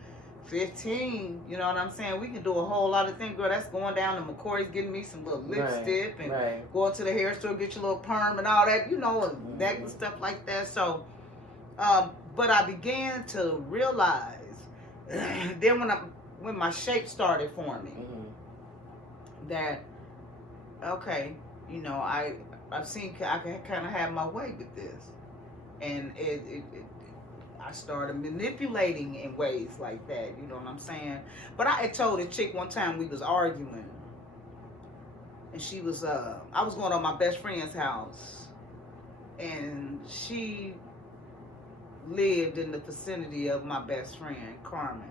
15, you know what I'm saying? We can do a whole lot of things, girl. That's going down to McCoy's, getting me some little lipstick and going to the hair store, get your little perm and all that, and that and stuff like that. So, but I began to realize then when my shape started forming that, okay, I've seen I can kind of have my way with this, and I started manipulating in ways like that. You know what I'm saying? But I had told a chick one time we was arguing, and she was I was going to my best friend's house, and she lived in the vicinity of my best friend Carmen,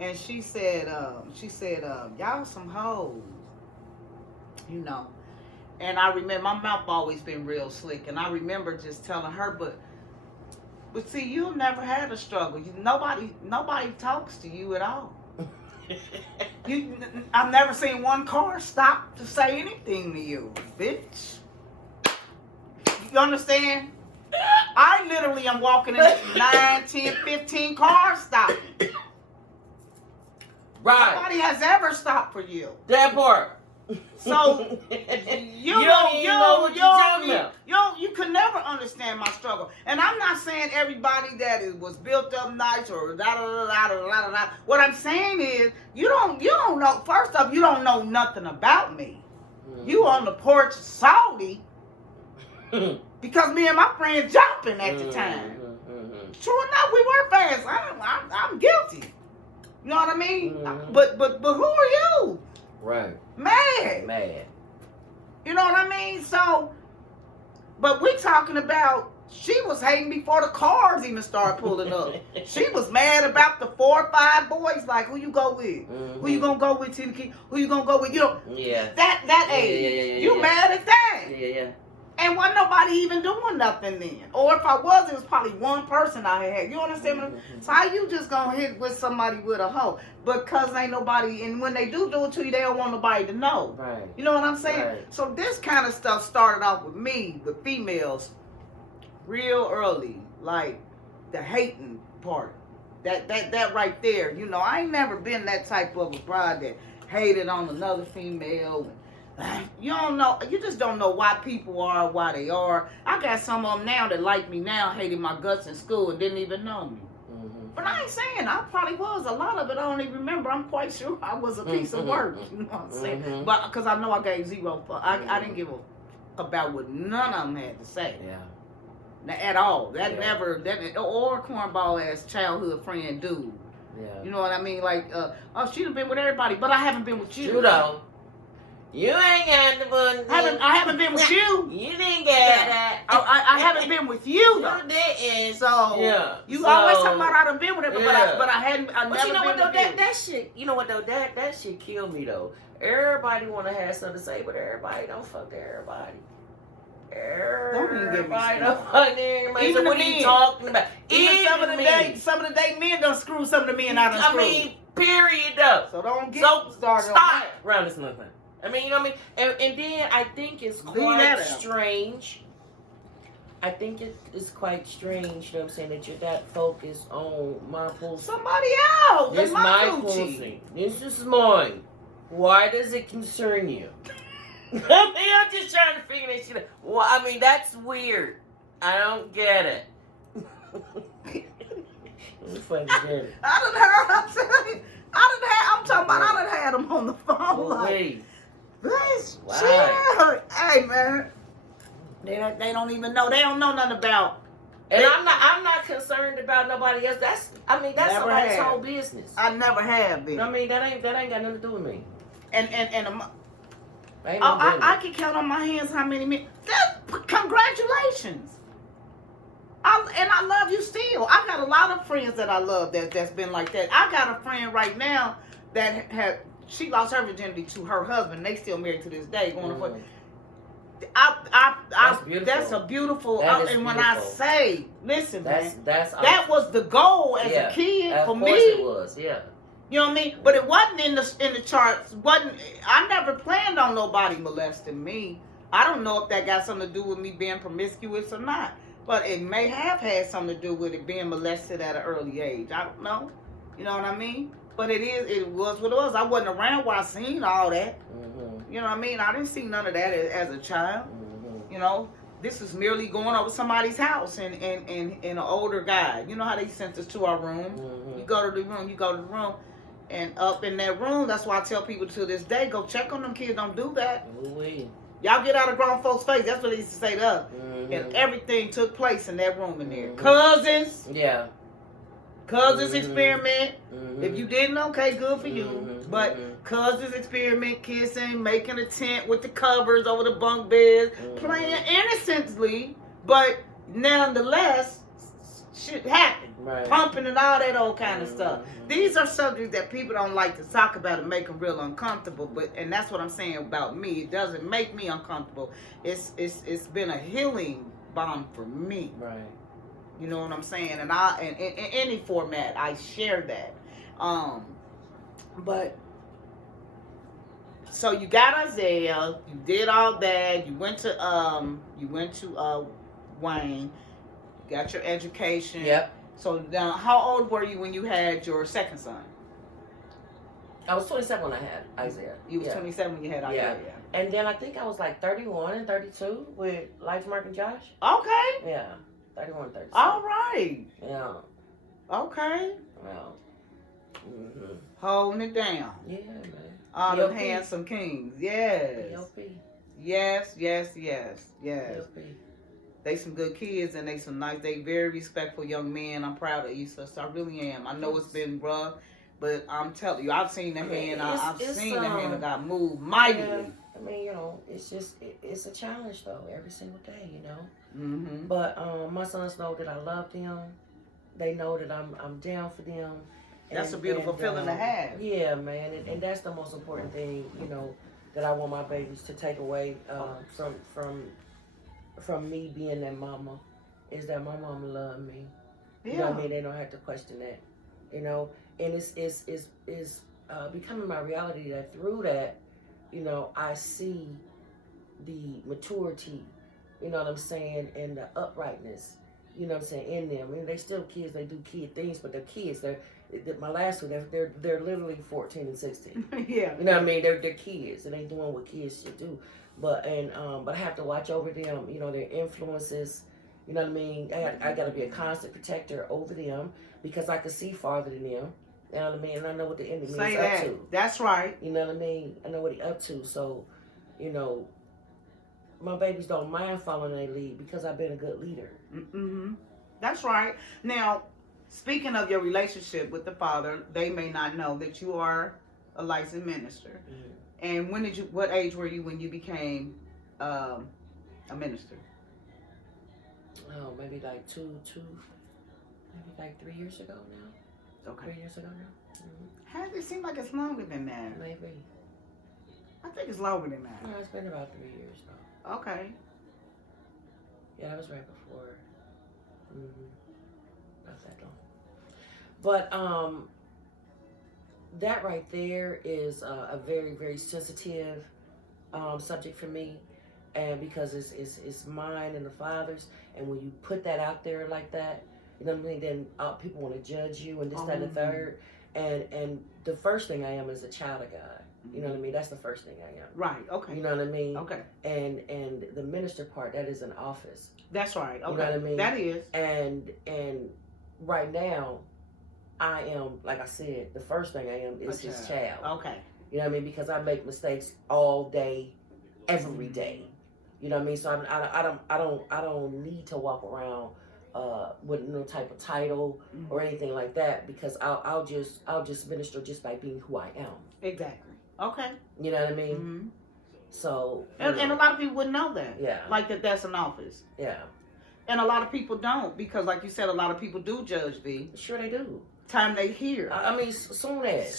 and she said y'all some hoes, And I remember my mouth always been real slick, and I remember just telling her, but see, you never had a struggle. Nobody talks to you at all. I've never seen one car stop to say anything to you, bitch. You understand? I literally am walking in 9, 10, 15 cars stopping. Right. Nobody has ever stopped for you. That part. So you could never understand my struggle. And I'm not saying everybody that was built up nice or da da da da da da. What I'm saying is you don't know. First off, you don't know nothing about me. You on the porch salty because me and my friends jumping at the time. True enough, we were fast. I'm guilty. You know what I mean? But who are you? Right. Mad. You know what I mean? So, but we talking about, she was hating before the cars even started pulling up. She was mad about the 4 or 5 boys, like, who you go with? Who you gonna go with, Tiki? Who you gonna go with? That age. You mad at that. Yeah. And wasn't nobody even doing nothing then. Or if I was, it was probably one person I had. You understand what I'm saying? So how you just gonna hit with somebody with a hoe? Because ain't nobody, and when they do it to you, they don't want nobody to know. Right. You know what I'm saying? Right. So this kind of stuff started off with me, with females, real early. Like the hating part. That right there. I ain't never been that type of a bride that hated on another female. You don't know. You just don't know why people are why they are. I got some of them now that like me now, hated my guts in school and didn't even know me. But I ain't saying I probably was. A lot of it I don't even remember. I'm quite sure I was a piece of work. You know what I'm saying? But because I know I gave zero fuck. I didn't give a about what none of them had to say. Yeah. At all. That Yeah. never, that or cornball ass childhood friend dude. Yeah. You know what I mean? Like, oh, she done been with everybody, but I haven't been with you. True though. You ain't got the one. I haven't been with you. You didn't get that. I haven't been with you though. You didn't. So yeah. You always talking about I done been with her, Yeah. but I hadn't. I But never you know what been though? with That shit. You know what though? That shit killed me though. Everybody want to have something to say, but everybody don't fuck to everybody. Don't even get me Everybody started. don't fuck to everybody. Even So what the are you men. talking about? Even some of the day men done screw some of the men out of screw. I mean, period though. So don't get started stop on that. around this nothing. I mean, you know what I mean? And then I think it's quite strange. I think it is quite strange, you know what I'm saying, that you're that focused on my pussy. Somebody else. This is my pussy. This is mine. Why does it concern you? I mean, I'm just trying to figure that shit out. Well, I mean, that's weird. I don't get it. Funny, I done heard. I'm telling you. I'm talking about. I done had them on the phone. well, like, wait. bitch, Why? chill. Hey, man. They don't even know. They don't know nothing about. And I'm not concerned about nobody else. That's Never somebody's have. whole business. I never have been. I mean, that ain't got nothing to do with me. And Ain't no I can count on my hands how many men. Congratulations. I love you still. I got a lot of friends that I love that's been like that. I got a friend right now that she lost her virginity to her husband. They still married to this day. Going for. That's beautiful. That's a beautiful. That is and when beautiful. I say, listen, man, that was the goal as a kid for me. Of course it was, yeah. You know what I mean? But it wasn't in the charts. I never planned on nobody molesting me. I don't know if that got something to do with me being promiscuous or not. But it may have had something to do with it being molested at an early age. I don't know. You know what I mean? But it was what it was. I wasn't around while I seen all that. Mm-hmm. You know what I mean? I didn't see none of that as a child. Mm-hmm. You know? This is merely going over somebody's house and an older guy. You know how they sent us to our room? Mm-hmm. You go to the room. And up in that room, that's why I tell people to this day, go check on them kids. Don't do that. Ooh-wee. Y'all get out of grown folks' face. That's what they used to say to us. Mm-hmm. And everything took place in that room in there. Mm-hmm. Cousins Mm-hmm. experiment. Mm-hmm. If you didn't, okay, good for you. Mm-hmm. But Mm-hmm. cousins experiment, kissing, making a tent with the covers over the bunk beds, Mm-hmm. playing innocently, but nonetheless, shit happened. Right. Pumping and all that old kind of stuff. Mm-hmm. These are subjects that people don't like to talk about and make them real uncomfortable. And that's what I'm saying about me. It doesn't make me uncomfortable. It's been a healing balm for me. Right. You know what I'm saying? And in any format, I share that. But so you got Isaiah, you did all that. You went to Wayne, you got your education. Yep. So now, how old were you when you had your second son? I was 27 when I had Isaiah. You was 27 when you had Isaiah. Yeah. And then I think I was like 31 and 32 with Lifemark and Josh. Okay. Yeah. 31 and 32. All right. Yeah. Okay. Well. Mm-hmm. Holding it down. Yeah, man. All the handsome kings. Yes. ELP. Yes, yes, yes, yes. ELP. They some good kids and they very respectful young men. I'm proud of you, sister. I really am. I know it's been rough, but I'm telling you, I've seen the hand. I've seen the hand of God move mightily. Yeah, I mean, you know, it's just it's a challenge though every single day, you know. Mm-hmm. But my sons know that I love them. They know that I'm down for them. That's a beautiful feeling to have. Yeah, man, and that's the most important thing, you know, that I want my babies to take away from me being their mama, is that my mama loved me. Yeah. You know what I mean? They don't have to question that, you know. And it's becoming my reality that through that, you know, I see the maturity, you know what I'm saying, and the uprightness, you know what I'm saying, in them. I mean, they still kids, they do kid things, but they're kids. My last two, they're literally 14 and 16. Yeah. You know what I mean? They're kids and they doing what kids should do. But I have to watch over them, you know, their influences. You know what I mean? I got to be a constant protector over them because I can see farther than them. You know what I mean? And I know what the enemy is up to. That's right. You know what I mean? I know what he's up to. So, you know, my babies don't mind following their lead because I've been a good leader. Mm-hmm. That's right. Now, speaking of your relationship with the father, they may not know that you are a licensed minister. And what age were you when you became a minister? Oh, maybe like maybe like 3 years ago now. Okay. 3 years ago now. How does it seem like it's longer than that? Maybe. I think it's longer than that. No, it's been about 3 years though. Okay. Yeah, that was right before. Not that long. But that right there is a very, very sensitive subject for me, and because it's mine and the father's, and when you put that out there like that, you know what I mean, then people want to judge you and this, that, and the third, and the first thing I am is a child of God. You know what I mean? That's the first thing I am. Right. Okay. You know what I mean? Okay. And the minister part, that is an office. That's right. Okay. You know what I mean? That is. And right now, I am, like I said, the first thing I am is his child. Okay. You know what I mean? Because I make mistakes all day, every day. You know what I mean? So I don't need to walk around with no type of title or anything like that, because I'll just minister just by being who I am. Exactly. Okay. You know what I mean? Mm-hmm. So and a lot of people wouldn't know that. Yeah. Like that's an office. Yeah. And a lot of people don't, because like you said, a lot of people do judge V. Sure they do. Time they hear. I mean, soon as.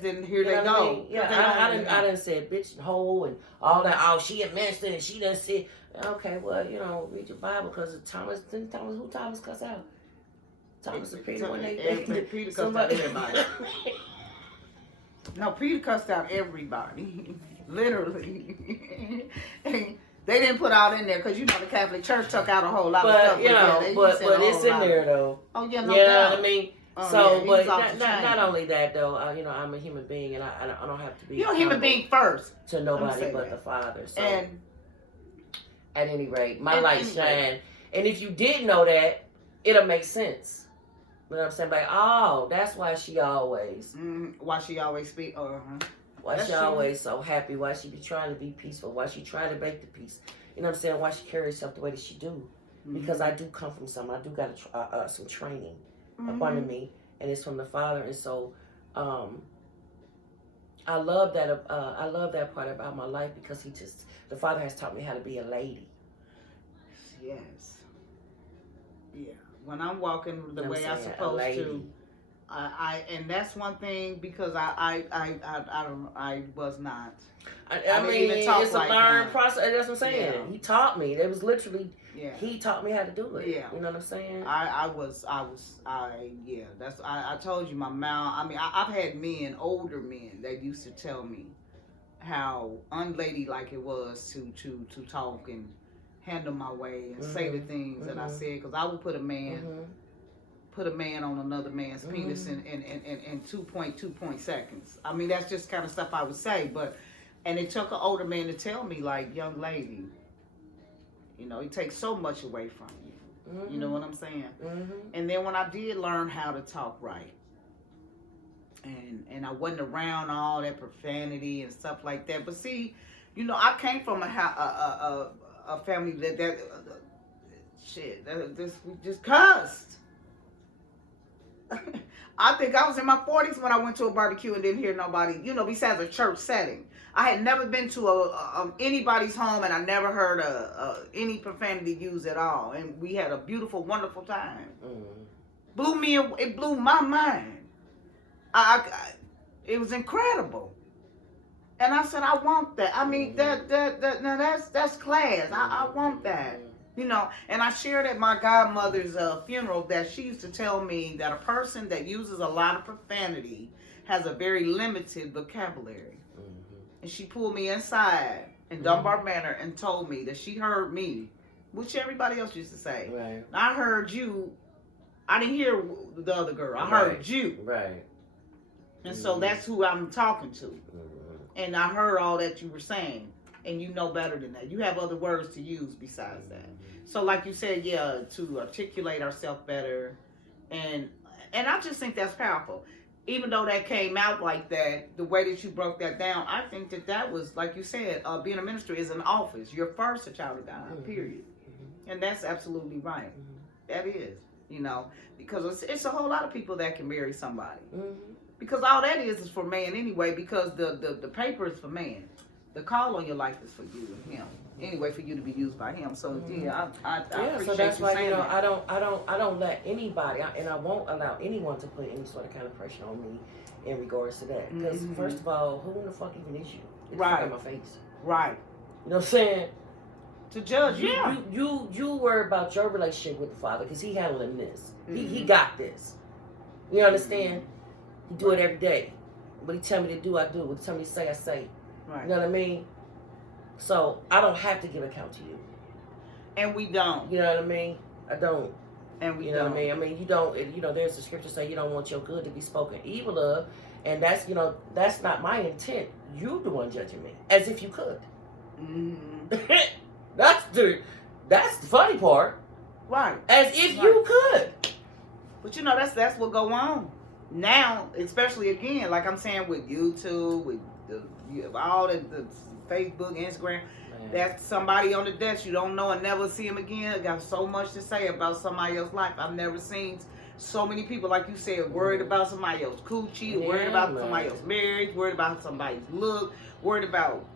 Then here they go. I mean? Yeah, I didn't say bitch and hoe and all that. Oh, she a minister and she done said, okay, well, you know, read your Bible, because Thomas cuss out? Thomas and Peter when Peter cussed out everybody. No, Peter cussed out everybody. Literally. They didn't put out in there, because you know the Catholic Church took out a whole lot of stuff. You know, but it's in there though. Oh yeah, no doubt. What I mean? So, yeah, but not only that though, you know, I'm a human being, and I don't have to be. You're a human being first to nobody but the Father. So, and at any rate, my light shine. And if you did know that, it'll make sense. You know what I'm saying? Like, oh, that's why she always. Why she always speak? Why that's she always so happy? Why she be trying to be peaceful? Why she trying to make the peace? You know what I'm saying? Why she carry herself the way that she do? Because I do come from something. I do got some training up under me, and it's from the Father. And so, I love that. I love that part about my life, because the Father has taught me how to be a lady. Yes. Yeah. When I'm walking the way I'm supposed to, and that's one thing, because I was not. I mean, it's a learned process. That's what I'm saying. Yeah. He taught me. It was literally. Yeah. He taught me how to do it. Yeah. You know what I'm saying? I told you my mouth. I mean, I've had older men that used to tell me how unladylike it was to talk and handle my way and say the things that I said, because I would put a man on another man's penis in 2.2 seconds. I mean, that's just kind of stuff I would say, and it took an older man to tell me, like, young lady, you know, it takes so much away from you. You know what I'm saying? And then when I did learn how to talk right, and I wasn't around all that profanity and stuff like that. But see, you know, I came from a family that we just cussed. I think I was in my 40s when I went to a barbecue and didn't hear nobody, you know, besides a church setting. I had never been to anybody's home, and I never heard any profanity used at all. And we had a beautiful, wonderful time. It blew my mind. It was incredible. And I said, I want that. I mean, that's class. I want that. You know, and I shared at my godmother's funeral that she used to tell me that a person that uses a lot of profanity has a very limited vocabulary. And she pulled me inside in Dunbar Manor and told me that she heard me, which everybody else used to say. Right. I heard you. I didn't hear the other girl. I heard you. Right. And so that's who I'm talking to. And I heard all that you were saying. And you know better than that. You have other words to use besides that. So like you said, yeah, to articulate ourselves better. And I just think that's powerful. even though that came out like that, the way that you broke that down, I think that was, like you said, being a minister is an office. You're first a child of God, period. And that's absolutely right. That is, because it's a whole lot of people that can marry somebody. Because all that is for man anyway, because the paper is for man. The call on your life is for you and him. Anyway, for you to be used by him. So I appreciate so that's you why saying that. I don't let anybody, and I won't allow anyone to put any sort of kind of pressure on me in regards to that. Because first of all, who in the fuck even is you? Get the fuck out of my face. Right. You know what I'm saying? To judge, you worry about your relationship with the Father because he handling this. He got this. You understand? He do it every day. What he tell me to do, I do. What he tell me to say, I say. Right. You know what I mean? So I don't have to give account to you. And we don't. You know what I mean? I don't. And we you know don't. what I mean? I mean, you don't. There's the scripture say you don't want your good to be spoken evil of, and that's that's not my intent. You the one judging me, as if you could. That's the funny part. Right. As if you could. But that's what go on now, especially again, like I'm saying with YouTube, with all the Facebook, Instagram. That's somebody on the desk you don't know and never see him again. Got so much to say about somebody else's life. I've never seen so many people, like you said, worried about somebody else's coochie, worried about somebody else's marriage, worried about somebody's look, worried about.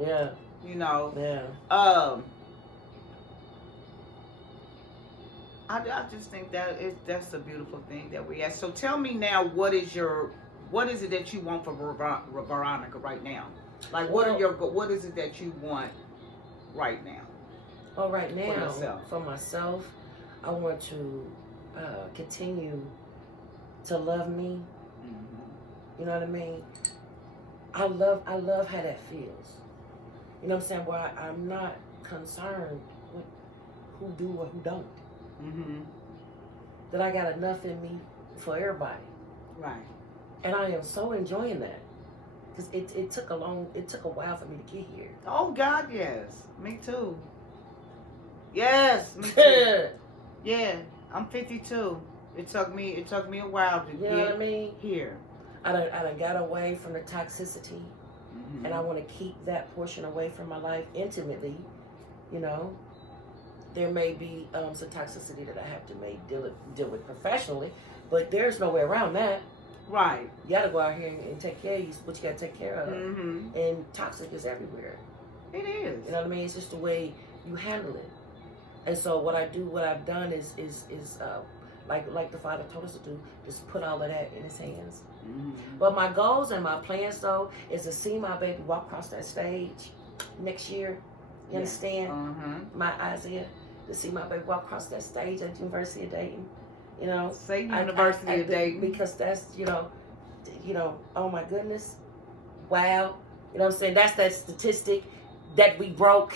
Yeah. Yeah. I just think that's a beautiful thing that we ask. So tell me now, what is it that you want for Veronica right now? Like, what is it that you want right now? Well, right now, for myself, I want to continue to love me. You know what I mean? I love how that feels. You know what I'm saying? Where I'm not concerned with who do or who don't. That I got enough in me for everybody. Right. And I am so enjoying that. Because it took a while for me to get here. Oh God, yes. Me too. Yes, me too. Yeah. I'm 52. It took me a while to get here. I done got away from the toxicity. And I want to keep that portion away from my life intimately. There may be some toxicity that I have to deal with professionally, but there's no way around that. Right. You got to go out here and take care of what you got to take care of. And toxic is everywhere. It is. You know what I mean? It's just the way you handle it. And so what I've done is like the Father told us to do, just put all of that in his hands. But my goals and my plans, though, is to see my baby walk across that stage next year. You understand? My Isaiah, to see my baby walk across that stage at the University of Dayton. Say University of Dayton. Because that's, oh my goodness. Wow. You know what I'm saying? That's that statistic that we broke.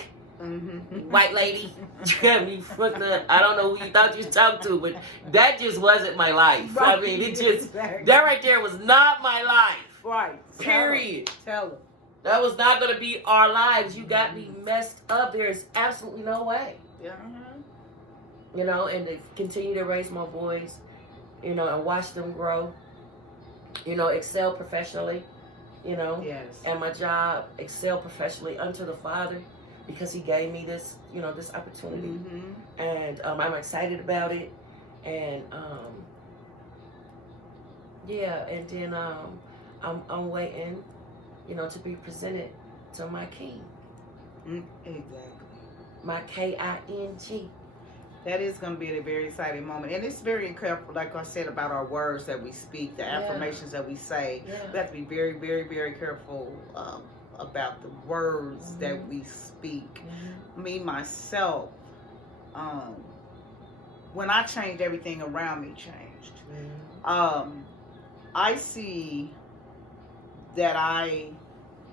White lady. Me fucked up. I don't know who you thought you talked to, but that just wasn't my life. Right. I mean, it just, that right there was not my life. Right. Period. Tell her. That was not going to be our lives. You got me messed up. There's absolutely no way. Yeah. And to continue to raise my boys, and watch them grow, excel professionally, Yes. And my job, excel professionally unto the Father, because he gave me this, this opportunity. And I'm excited about it. And, and then I'm waiting, to be presented to my king. Exactly. My King. That is going to be a very exciting moment. And it's very careful, like I said, about our words that we speak, the affirmations that we say. We have to be very, very, very careful about the words that we speak. Me, myself, when I changed, everything around me changed. I see that I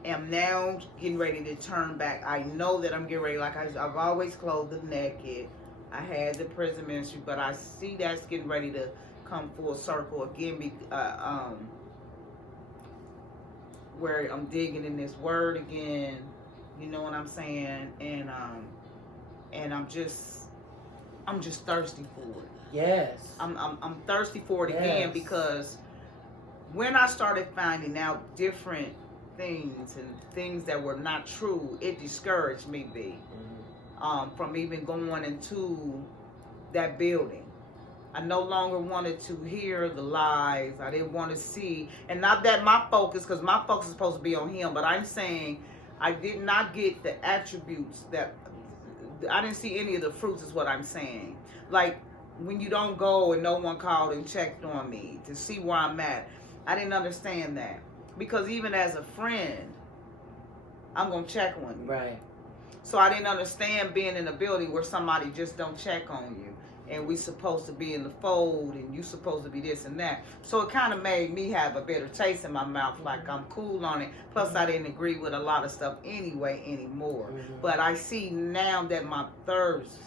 am now getting ready to turn back. I know that I'm getting ready, like I've always clothed the naked. I had the prison ministry, but I see that's getting ready to come full circle again, where I'm digging in this word again, you know what I'm saying, and I'm just I'm just thirsty for it. Yes. I'm thirsty for it again Yes. because when I started finding out different things and things that were not true, it discouraged me, from even going into that building. I no longer wanted to hear the lies. I didn't want to see, and not that my focus, because my focus is supposed to be on him, but I'm saying I did not get the attributes that, I didn't see any of the fruits is what I'm saying. Like when you don't go and no one called and checked on me to see where I'm at. I didn't understand that. Because even as a friend, I'm going to check on you. Right. So I didn't understand being in a building where somebody just don't check on you. And we supposed to be in the fold and you supposed to be this and that. So it kind of made me have a bitter taste in my mouth, like I'm cool on it. Plus I didn't agree with a lot of stuff anyway anymore. But I see now that my thirst,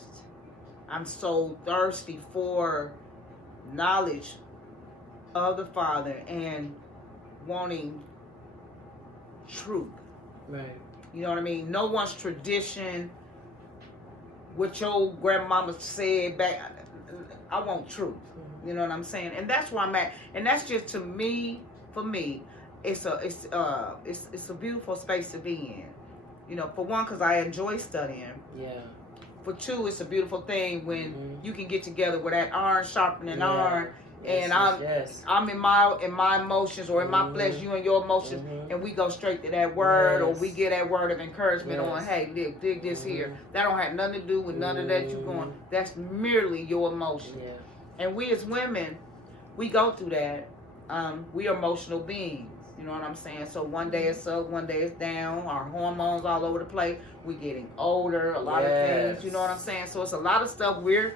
I'm so thirsty for knowledge of the Father and wanting truth. Right. You know what I mean? No one's tradition, what your grandmama said back. I want truth. You know what I'm saying? And that's where I'm at. And that's just, to me, for me, it's a beautiful space to be in. You know, for one, because I enjoy studying. Yeah. For two, it's a beautiful thing when you can get together with that iron sharpening iron. Yes, And I'm in my emotions or in my flesh, you and your emotions, and we go straight to that word, or we get that word of encouragement on, hey, dig this here. That don't have nothing to do with none of that you going. That's merely your emotion. Yeah. And we as women, we go through that. We are emotional beings. You know what I'm saying? So one day it's up, one day it's down. Our hormones all over the place. We getting older. A lot of things. You know what I'm saying? So it's a lot of stuff we're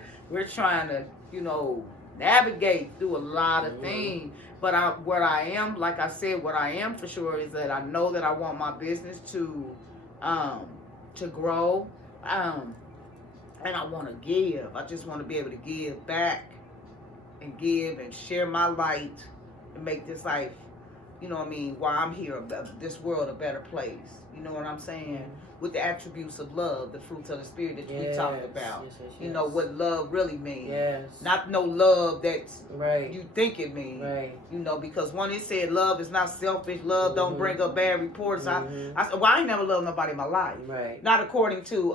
trying to, you know, navigate through a lot of things. But what I am, like I said, what I am for sure is that I know that I want my business to grow, and I want to give. I just want to be able to give back and give and share my light and make this life, you know what I mean, while I'm here, this world a better place. You know what I'm saying? With the attributes of love, the fruits of the spirit that we talked about. Yes. You know what love really means. Yes. Not no love that's you think it means. Right. You know, because when it said love is not selfish, love don't bring up bad reports. I said, well, I ain't never loved nobody in my life. Right. Not according to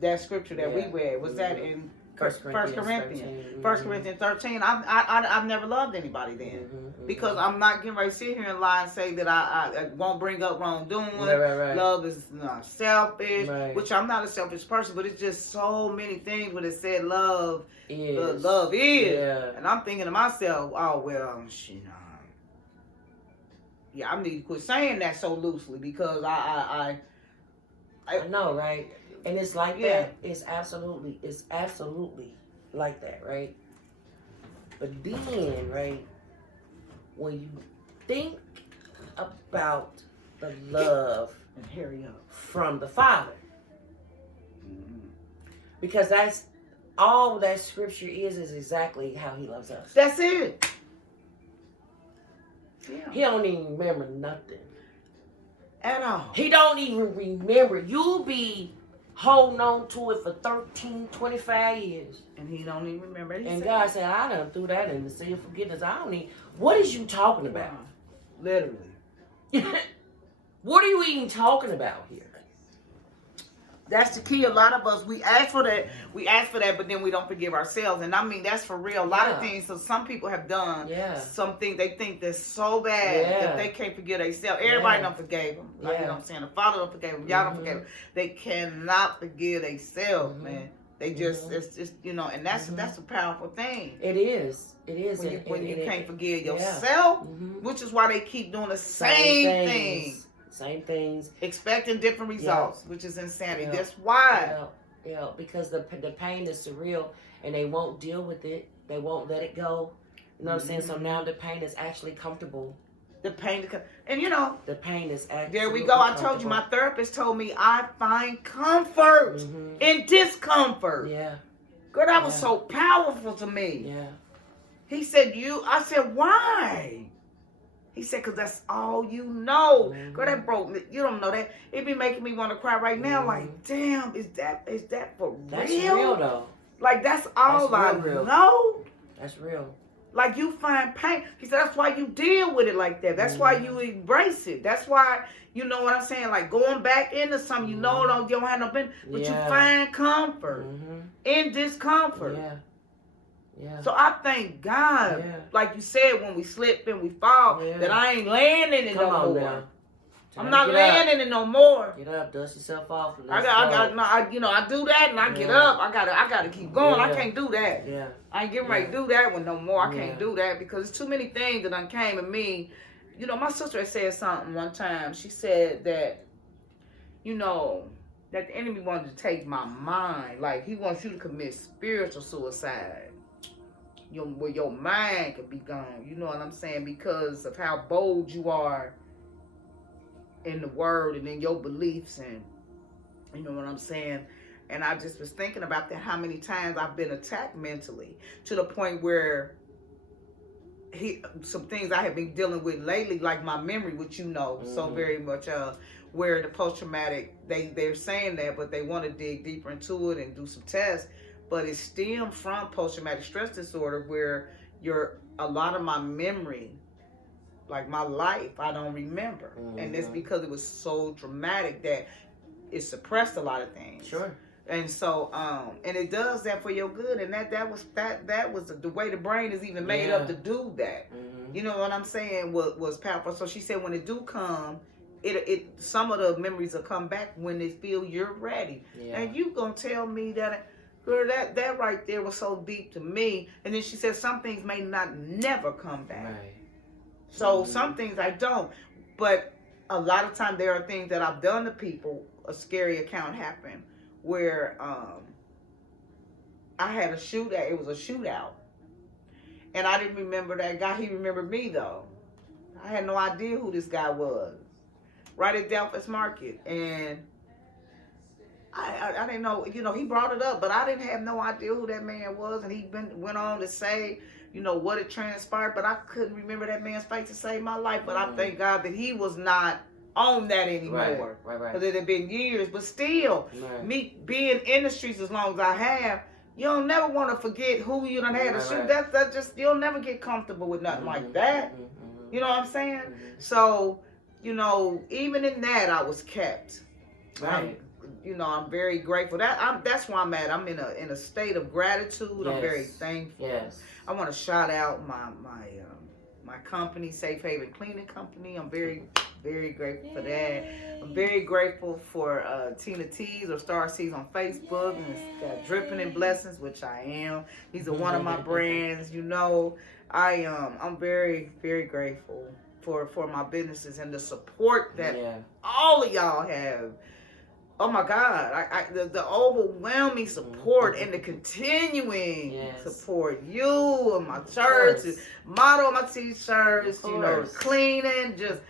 that scripture that we read. Was that in First Corinthians 13. I've never loved anybody then, because I'm not getting ready to sit here and lie and say that I won't bring up wrongdoing. Right. Love is not selfish, which I'm not a selfish person, but it's just so many things when it said love is. Love is, and I'm thinking to myself, oh well, I need to quit saying that so loosely, because I know, right? And it's like that. It's absolutely like that, right? But then, right, when you think about the love from the Father, because that's all that scripture is exactly how he loves us. That's it. Yeah. He don't even remember nothing. At all. He don't even remember. You'll be holding on to it for 13, 25 years. And he don't even remember. And God said, I done threw that in the sea of forgiveness. I don't need. What is you talking about? Wow. Literally. What are you even talking about here? That's the key. A lot of us, we ask for that, but then we don't forgive ourselves. And I mean, that's for real. A lot of things. So some people have done something they think that's so bad that they can't forgive themselves. Everybody don't forgive them. Like, you know what I'm saying? The Father don't forgive them. Y'all don't forgive them. They cannot forgive themselves, man. They just, it's just, you know, and that's a powerful thing. It is. It is. When you can't forgive yourself, which is why they keep doing the same thing. Same things. Expecting different results, which is insanity. That's why. Yeah, because the pain is surreal, and they won't deal with it. They won't let it go. You know what I'm saying? So now the pain is actually comfortable. The pain, and you know, the pain is actually. There we go. I told you, my therapist told me I find comfort in discomfort. Yeah. Girl, that was so powerful to me. Yeah. He said, I said, why? He said, because that's all you know. Girl, that broke me. You don't know that. It be making me want to cry right now. Like, damn, is that for real? That's real, though. Like, that's all That's I real. know. That's real. Like, you find pain. He said, that's why you deal with it like that. That's why you embrace it. That's why, you know what I'm saying? Like, going back into something, you know, you don't have no business, but you find comfort in discomfort. Yeah. Yeah. So I thank God, like you said, when we slip and we fall, that I ain't laying in it no more. Now. I'm not laying in it no more. Get up, dust yourself off. I do that and I get up. I gotta keep going. I can't do that. Yeah. I ain't getting ready to do that one no more. I can't do that because there's too many things that done came to me. You know, my sister had said something one time. She said that, you know, that the enemy wanted to take my mind. Like, he wants you to commit spiritual suicide. Where your mind could be gone. You know what I'm saying? Because of how bold you are in the word and in your beliefs, and you know what I'm saying. And I just was thinking about that, how many times I've been attacked mentally to the point where some things I have been dealing with lately, like my memory, which you know so very much, where the post-traumatic, they're saying that, but they want to dig deeper into it and do some tests, but it stemmed from post-traumatic stress disorder, where a lot of my memory, like my life, I don't remember. And it's because it was so dramatic that it suppressed a lot of things. Sure. And so, and it does that for your good. And that was the way the brain is even made up to do that. You know what I'm saying? Was powerful. So she said, when it do come, it some of the memories will come back when they feel you're ready. And you gonna tell me that, girl, that right there was so deep to me. And then she said, some things may never come back. Right. So some things I don't, but a lot of times there are things that I've done to people. A scary account happened where I had a shootout. It was a shootout, and I didn't remember that guy. He remembered me though. I had no idea who this guy was. Right at Delphus Market, and I didn't know. You know, he brought it up, but I didn't have no idea who that man was, and he went on to say, you know, what had transpired, but I couldn't remember that man's face to save my life. But I thank God that he was not on that anymore. Right. Because it had been years. But still, me being in the streets as long as I have, you don't never want to forget who you done had to shoot. That's just, you'll never get comfortable with nothing like that. You know what I'm saying? So, you know, even in that, I was kept. Right. I'm very grateful. That's where I'm at. I'm in a state of gratitude. Yes. I'm very thankful. Yes. I want to shout out my company, Safe Haven Cleaning Company. I'm very, very grateful for that. I'm very grateful for Tina T's or Star C's on Facebook, and it's got Dripping in Blessings, which I am. These are one of my brands. You know, I'm very, very grateful for my businesses and the support that all of y'all have. Oh my God! The overwhelming support and the continuing support. You and my church, motto on my t-shirts, you know, the cleaning, just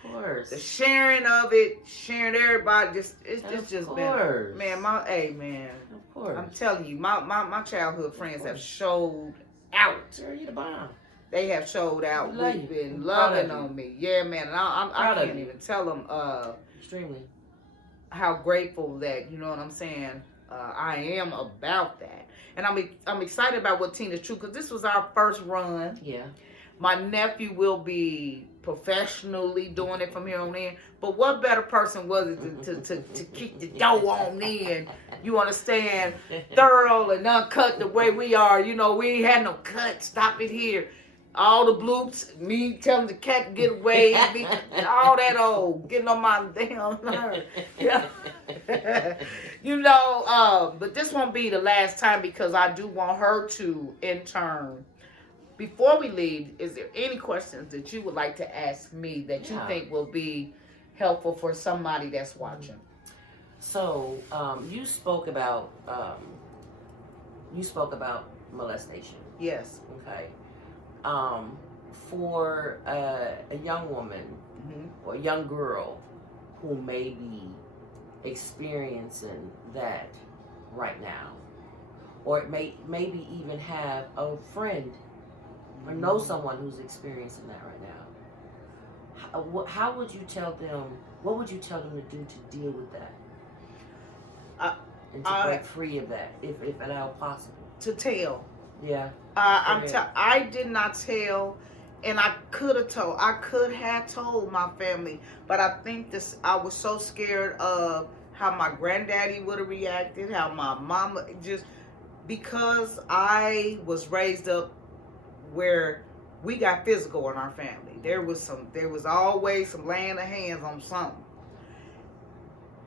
the sharing of it, sharing everybody. It's just been, man. Of course. I'm telling you, my childhood friends have showed out. Girl, you the bomb. They have showed out. We've been loving on me. Yeah, man. And I can't even tell them. Extremely. How grateful that, you know what I'm saying, I am about that. And I'm excited about what Tina's True, because this was our first run. Yeah. My nephew will be professionally doing it from here on in. But what better person was it to kick the dough on in, you understand, thorough and uncut the way we are. You know, we ain't had no cut. Stop it here. All the bloops, me telling the cat to get away, all that old, getting on my damn nerve. Yeah. You know, but this won't be the last time, because I do want her to, in turn. Before we leave, is there any questions that you would like to ask me that you think will be helpful for somebody that's watching? So, you spoke about molestation. Yes. Okay. For a young woman or a young girl who may be experiencing that right now, or maybe even have a friend or know someone who's experiencing that right now, how would you tell them, what would you tell them to do to deal with that? And to break free of that, if at all possible? to tell. Yeah. I did not tell, and I could have told. I could have told my family, but I think this. I was so scared of how my granddaddy would have reacted, how my mama just because I was raised up where we got physical in our family. There was always some laying of hands on something.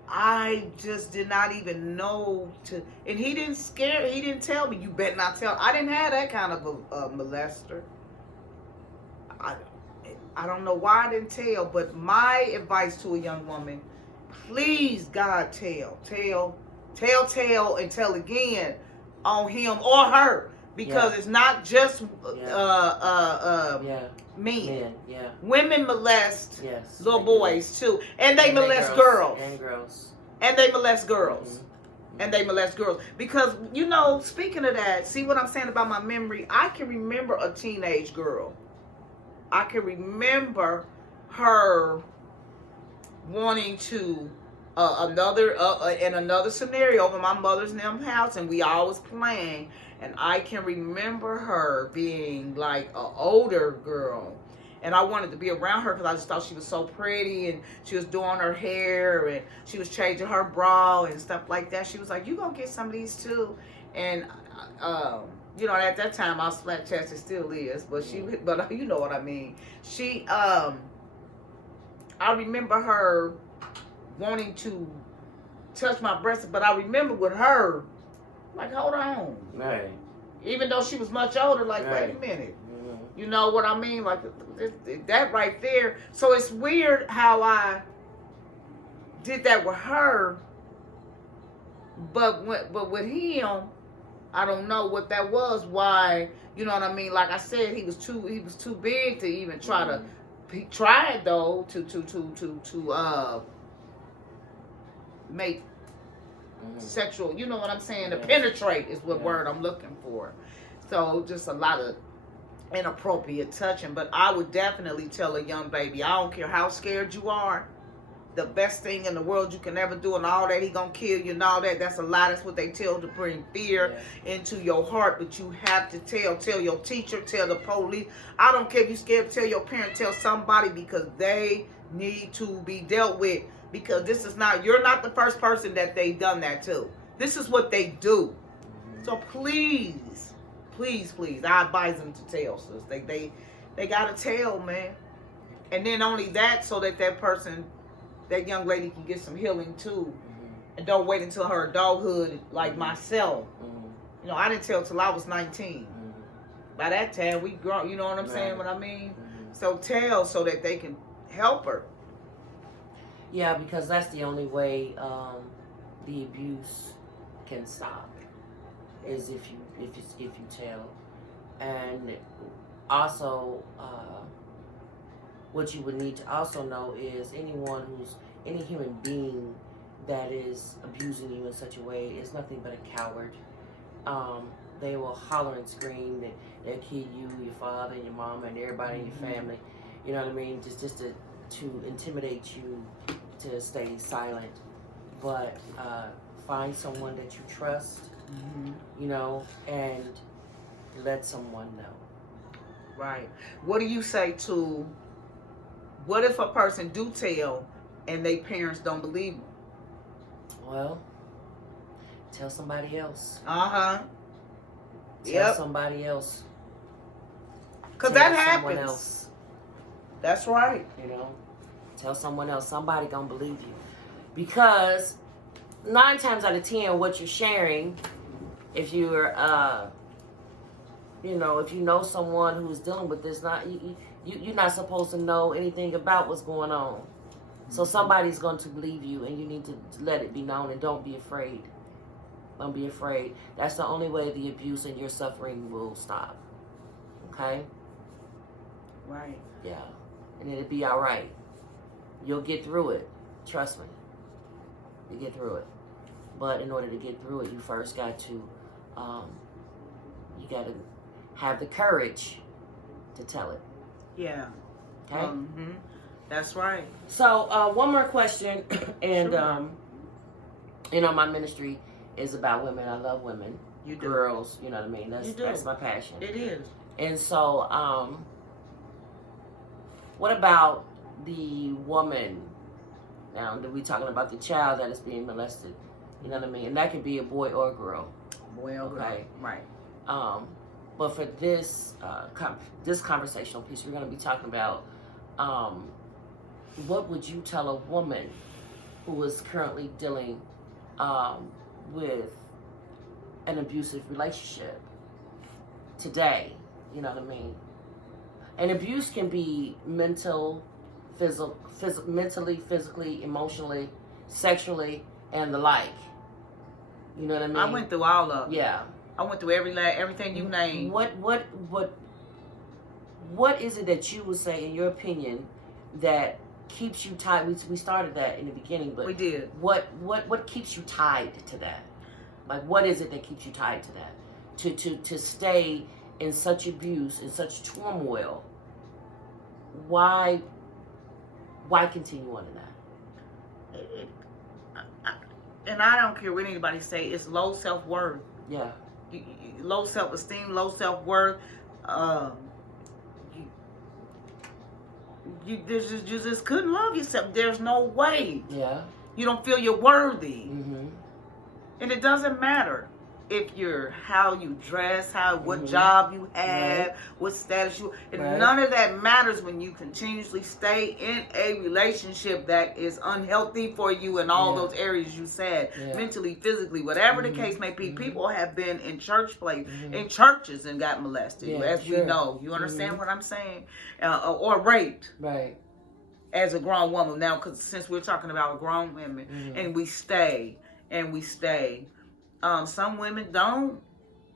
I just did not even know to, and he didn't tell me, you better not tell. I didn't have that kind of a molester. I don't know why I didn't tell, but my advice to a young woman, please, God, tell, and tell again on him or her, because it's not just men. Yeah. Women molest little boys too, and they molest girls. And they molest girls. Mm-hmm. And they molest girls. Because, speaking of that, see what I'm saying about my memory? I can remember a teenage girl. I can remember her wanting to, in another scenario over my mother's house, and we always playing. And I can remember her being like an older girl. And I wanted to be around her because I just thought she was so pretty, and she was doing her hair, and she was changing her bra and stuff like that. She was like, "You gonna get some of these too?" And at that time, I was flat chested, still is, but you know what I mean. I remember her wanting to touch my breast, but I remember with her, like, hold on, right? Even though she was much older, like, right. Wait a minute. You know what I mean? Like, that right there. So it's weird how I did that with her, but with him, I don't know what that was. Why? You know what I mean? Like I said, he was too big to even try to. He tried though to make sexual. You know what I'm saying? To penetrate is what word I'm looking for. So just a lot of inappropriate touching. But I would definitely tell a young baby, I don't care how scared you are, the best thing in the world you can ever do, and all that, he gonna kill you and all that, that's a lie. That's what they tell, to bring fear into your heart. But you have to tell your teacher, tell the police. I don't care if you're scared to tell your parent, tell somebody, because they need to be dealt with, because you're not the first person that they done that to. This is what they do. So please, I advise them to tell, sis. They gotta tell, man. And then only that, so that person, that young lady, can get some healing too. And don't wait until her adulthood, like myself. I didn't tell till I was 19. By that time, we grown. You know what I'm saying? What I mean? So tell, so that they can help her. Yeah, because that's the only way the abuse can stop, is if you tell. And also, what you would need to also know is any human being that is abusing you in such a way is nothing but a coward. They will holler and scream. They'll kill you, your father, and your mama, and everybody in your family. You know what I mean? Just to intimidate you to stay silent. But find someone that you trust, and let someone know. Right. What do you say to, what if a person do tell and their parents don't believe them? Well, tell somebody else. Uh-huh. Tell somebody else. Because that happens. Someone else. That's right. Tell someone else. Somebody gonna believe you. Because 9 times out of 10, what you're sharing, if you're, if you know someone who's dealing with this, you're not supposed to know anything about what's going on. So somebody's going to believe you, and you need to let it be known, and don't be afraid. Don't be afraid. That's the only way the abuse and your suffering will stop. Okay? Right. Yeah. And it'll be all right. You'll get through it. Trust me. You get through it. But in order to get through it, you first got to, have the courage to tell it. Yeah. Okay? That's right. So, one more question. And, my ministry is about women. I love women. You do. girls. You know what I mean? You do. That's my passion. It is. And so, what about the woman? Now, we talking about the child that is being molested. You know what I mean? And that could be a boy or a girl. Boy or girl. Right. But for this this conversational piece, we're going to be talking about what would you tell a woman who is currently dealing with an abusive relationship today? You know what I mean? And abuse can be mentally, physically, emotionally, sexually, and the like. You know what I mean? I went through all of them. Yeah. I went through everything you named. What is it that you would say, in your opinion, that keeps you tied? We started that in the beginning, but we did. What keeps you tied to that? Like, what is it that keeps you tied to that? To stay in such abuse, in such turmoil. Why continue on in that? And I don't care what anybody say. It's low self-worth. Yeah. Low self-esteem, low self-worth. You just couldn't love yourself. There's no way. Yeah. You don't feel you're worthy. Mm-hmm. And it doesn't matter if you're how you dress, what job you have, what status you. None of that matters when you continuously stay in a relationship that is unhealthy for you in all those areas you said, mentally, physically, whatever the case may be. People have been in in churches and got molested, as we know. You understand what I'm saying? Or raped. Right. As a grown woman now, because since we're talking about grown women, and we stay. Some women don't,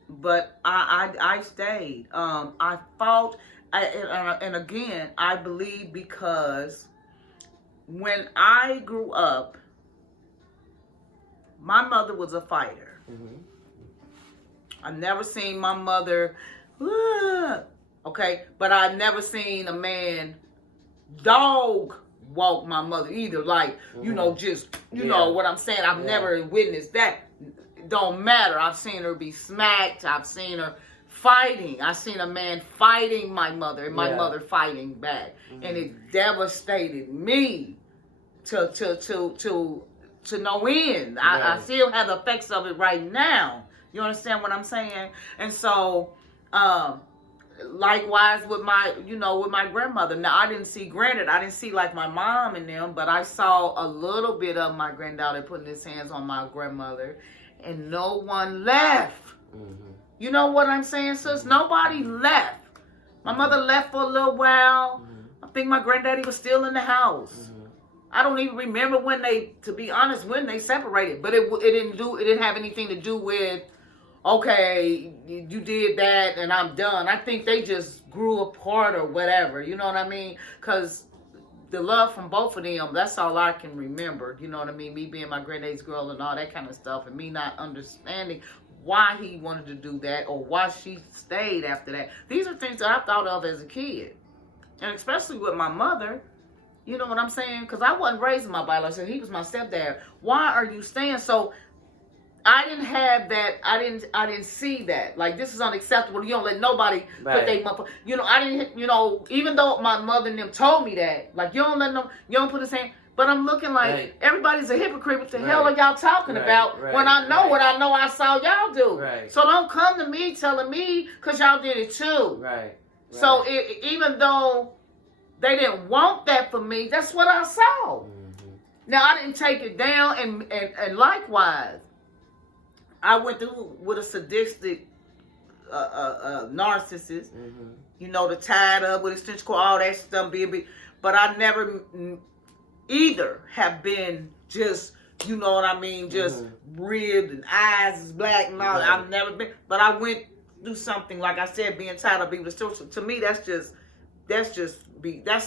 but I stayed. I fought, and again, I believe because when I grew up, my mother was a fighter. I've never seen my mother, okay, but I've never seen a man dog walk my mother either. Like, you know, just, you know what I'm saying? I've never witnessed that. Don't matter. I've seen her be smacked. I've seen her fighting. I've seen a man fighting my mother and my mother fighting back. And it devastated me to no end. I still have the effects of it right now. You understand what I'm saying? And so, likewise with my grandmother. Now, I didn't see like my mom and them, but I saw a little bit of my granddaughter putting his hands on my grandmother, and no one left. You know what I'm saying, sis? Nobody left. My mother left for a little while. I think my granddaddy was still in the house. I don't even remember when they separated, but it didn't have anything to do with, okay, you did that and I'm done. I think they just grew apart or whatever. You know what I mean? Because the love from both of them, that's all I can remember. You know what I mean? Me being my granddad's girl and all that kind of stuff, and me not understanding why he wanted to do that or why she stayed after that. These are things that I thought of as a kid. And especially with my mother. You know what I'm saying? Because I wasn't raised in my biological. He was my stepdad. Why are you staying? So I didn't have that. I didn't see that. Like, this is unacceptable. You don't let nobody put their mother. You know, I didn't. You know, even though my mother and them told me that, like, you don't put his hand. But I'm looking like everybody's a hypocrite. What the hell are y'all talking about? When I know what I know, I saw y'all do. So don't come to me telling me because y'all did it too. So even though they didn't want that for me, that's what I saw. Now, I didn't take it down, and likewise, I went through with a sadistic narcissist. You know, the tied up with extension cord, all that stuff. But I never either have been just, you know what I mean, just ribbed and eyes is black and all. I've never been, but I went through something, like I said, being tied up, being restricted. To me, that's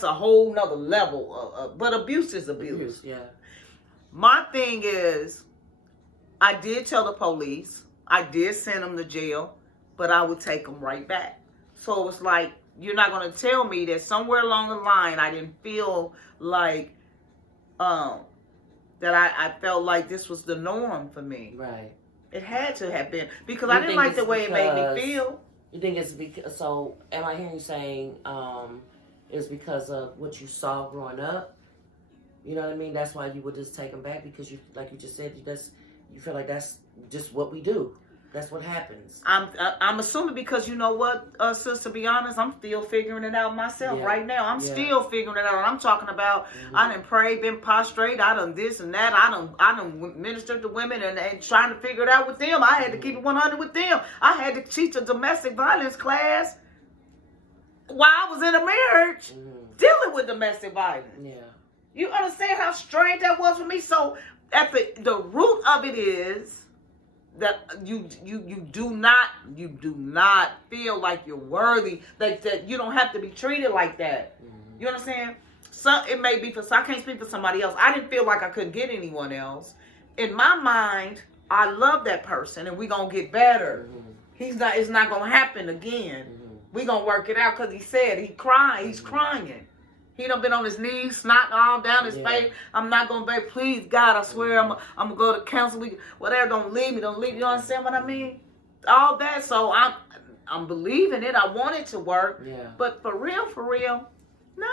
a whole nother level. But abuse is abuse. My thing is, I did tell the police, I did send them to jail, but I would take them right back. So it was like, you're not going to tell me that somewhere along the line I didn't feel like that I felt like this was the norm for me. It had to have been because I didn't like the way it made me feel. You think it's because? So, am I hearing you saying it's because of what you saw growing up? You know what I mean? That's why you would just take them back because you, like you just said, you feel like that's just what we do. That's what happens. I'm assuming because you know what, sis, to be honest, I'm still figuring it out myself right now. I'm still figuring it out. I'm talking about I done prayed, been prostrate, I done this and that. I done ministered to women and trying to figure it out with them. I had to keep it 100 with them. I had to teach a domestic violence class while I was in a marriage dealing with domestic violence. Yeah. You understand how strange that was for me? So at the root of it is that you do not feel like you're worthy, that you don't have to be treated like that. You understand? So it may be I can't speak for somebody else. I didn't feel like I couldn't get anyone else. In my mind, I love that person and we're gonna get better. It's not gonna happen again. We're gonna work it out because he said he's crying. He done been on his knees, snot all down his face. I'm not going to beg. Please, God, I swear I'm going to go to counsel. Whatever, don't leave me. You understand what I mean? All that. So I'm believing it. I want it to work. Yeah. But for real, no.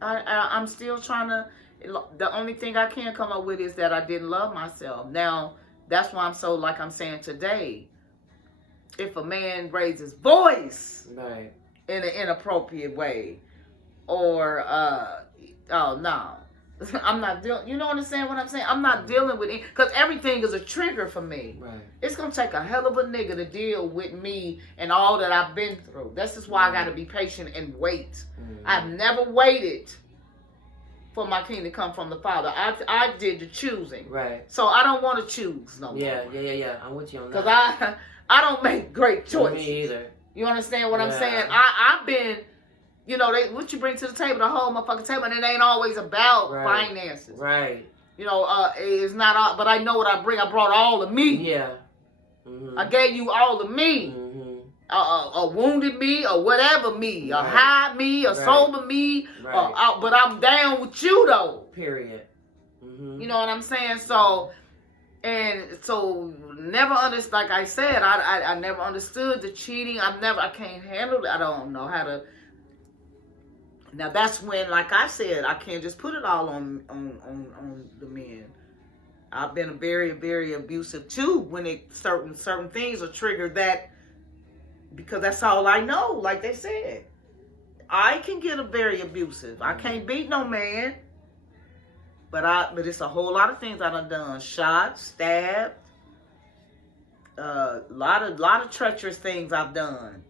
I'm still trying to. The only thing I can come up with is that I didn't love myself. Now, that's why I'm so, like I'm saying today, if a man raises voice. Right. In an inappropriate way, or oh no, I'm not dealing. You know what I'm saying? What I'm saying? I'm not dealing with it because everything is a trigger for me. Right. It's gonna take a hell of a nigga to deal with me and all that I've been through. This is why I got to be patient and wait. I've never waited for my king to come from the Father. I did the choosing. Right. So I don't want to choose no more. Yeah. I'm with you on that. Because I don't make great choices. Me either. You understand what I'm saying? I've been, you know, what you bring to the table, the whole motherfucking table, and it ain't always about finances. Right. You know, it's not all, but I know what I bring. I brought all of me. Yeah. I gave you all of me. A wounded me, or whatever me, a high me, a sober me, but I'm down with you though. Period. You know what I'm saying? So, never understood, like I said, I never understood the cheating. I can't handle it. I don't know how to. Now that's when, like I said, I can't just put it all on the men. I've been very, very abusive too when certain things are triggered that, because that's all I know, like they said. I can get very abusive. I can't beat no man. But it's a whole lot of things I done shot, stabbed, lot of treacherous things I've done.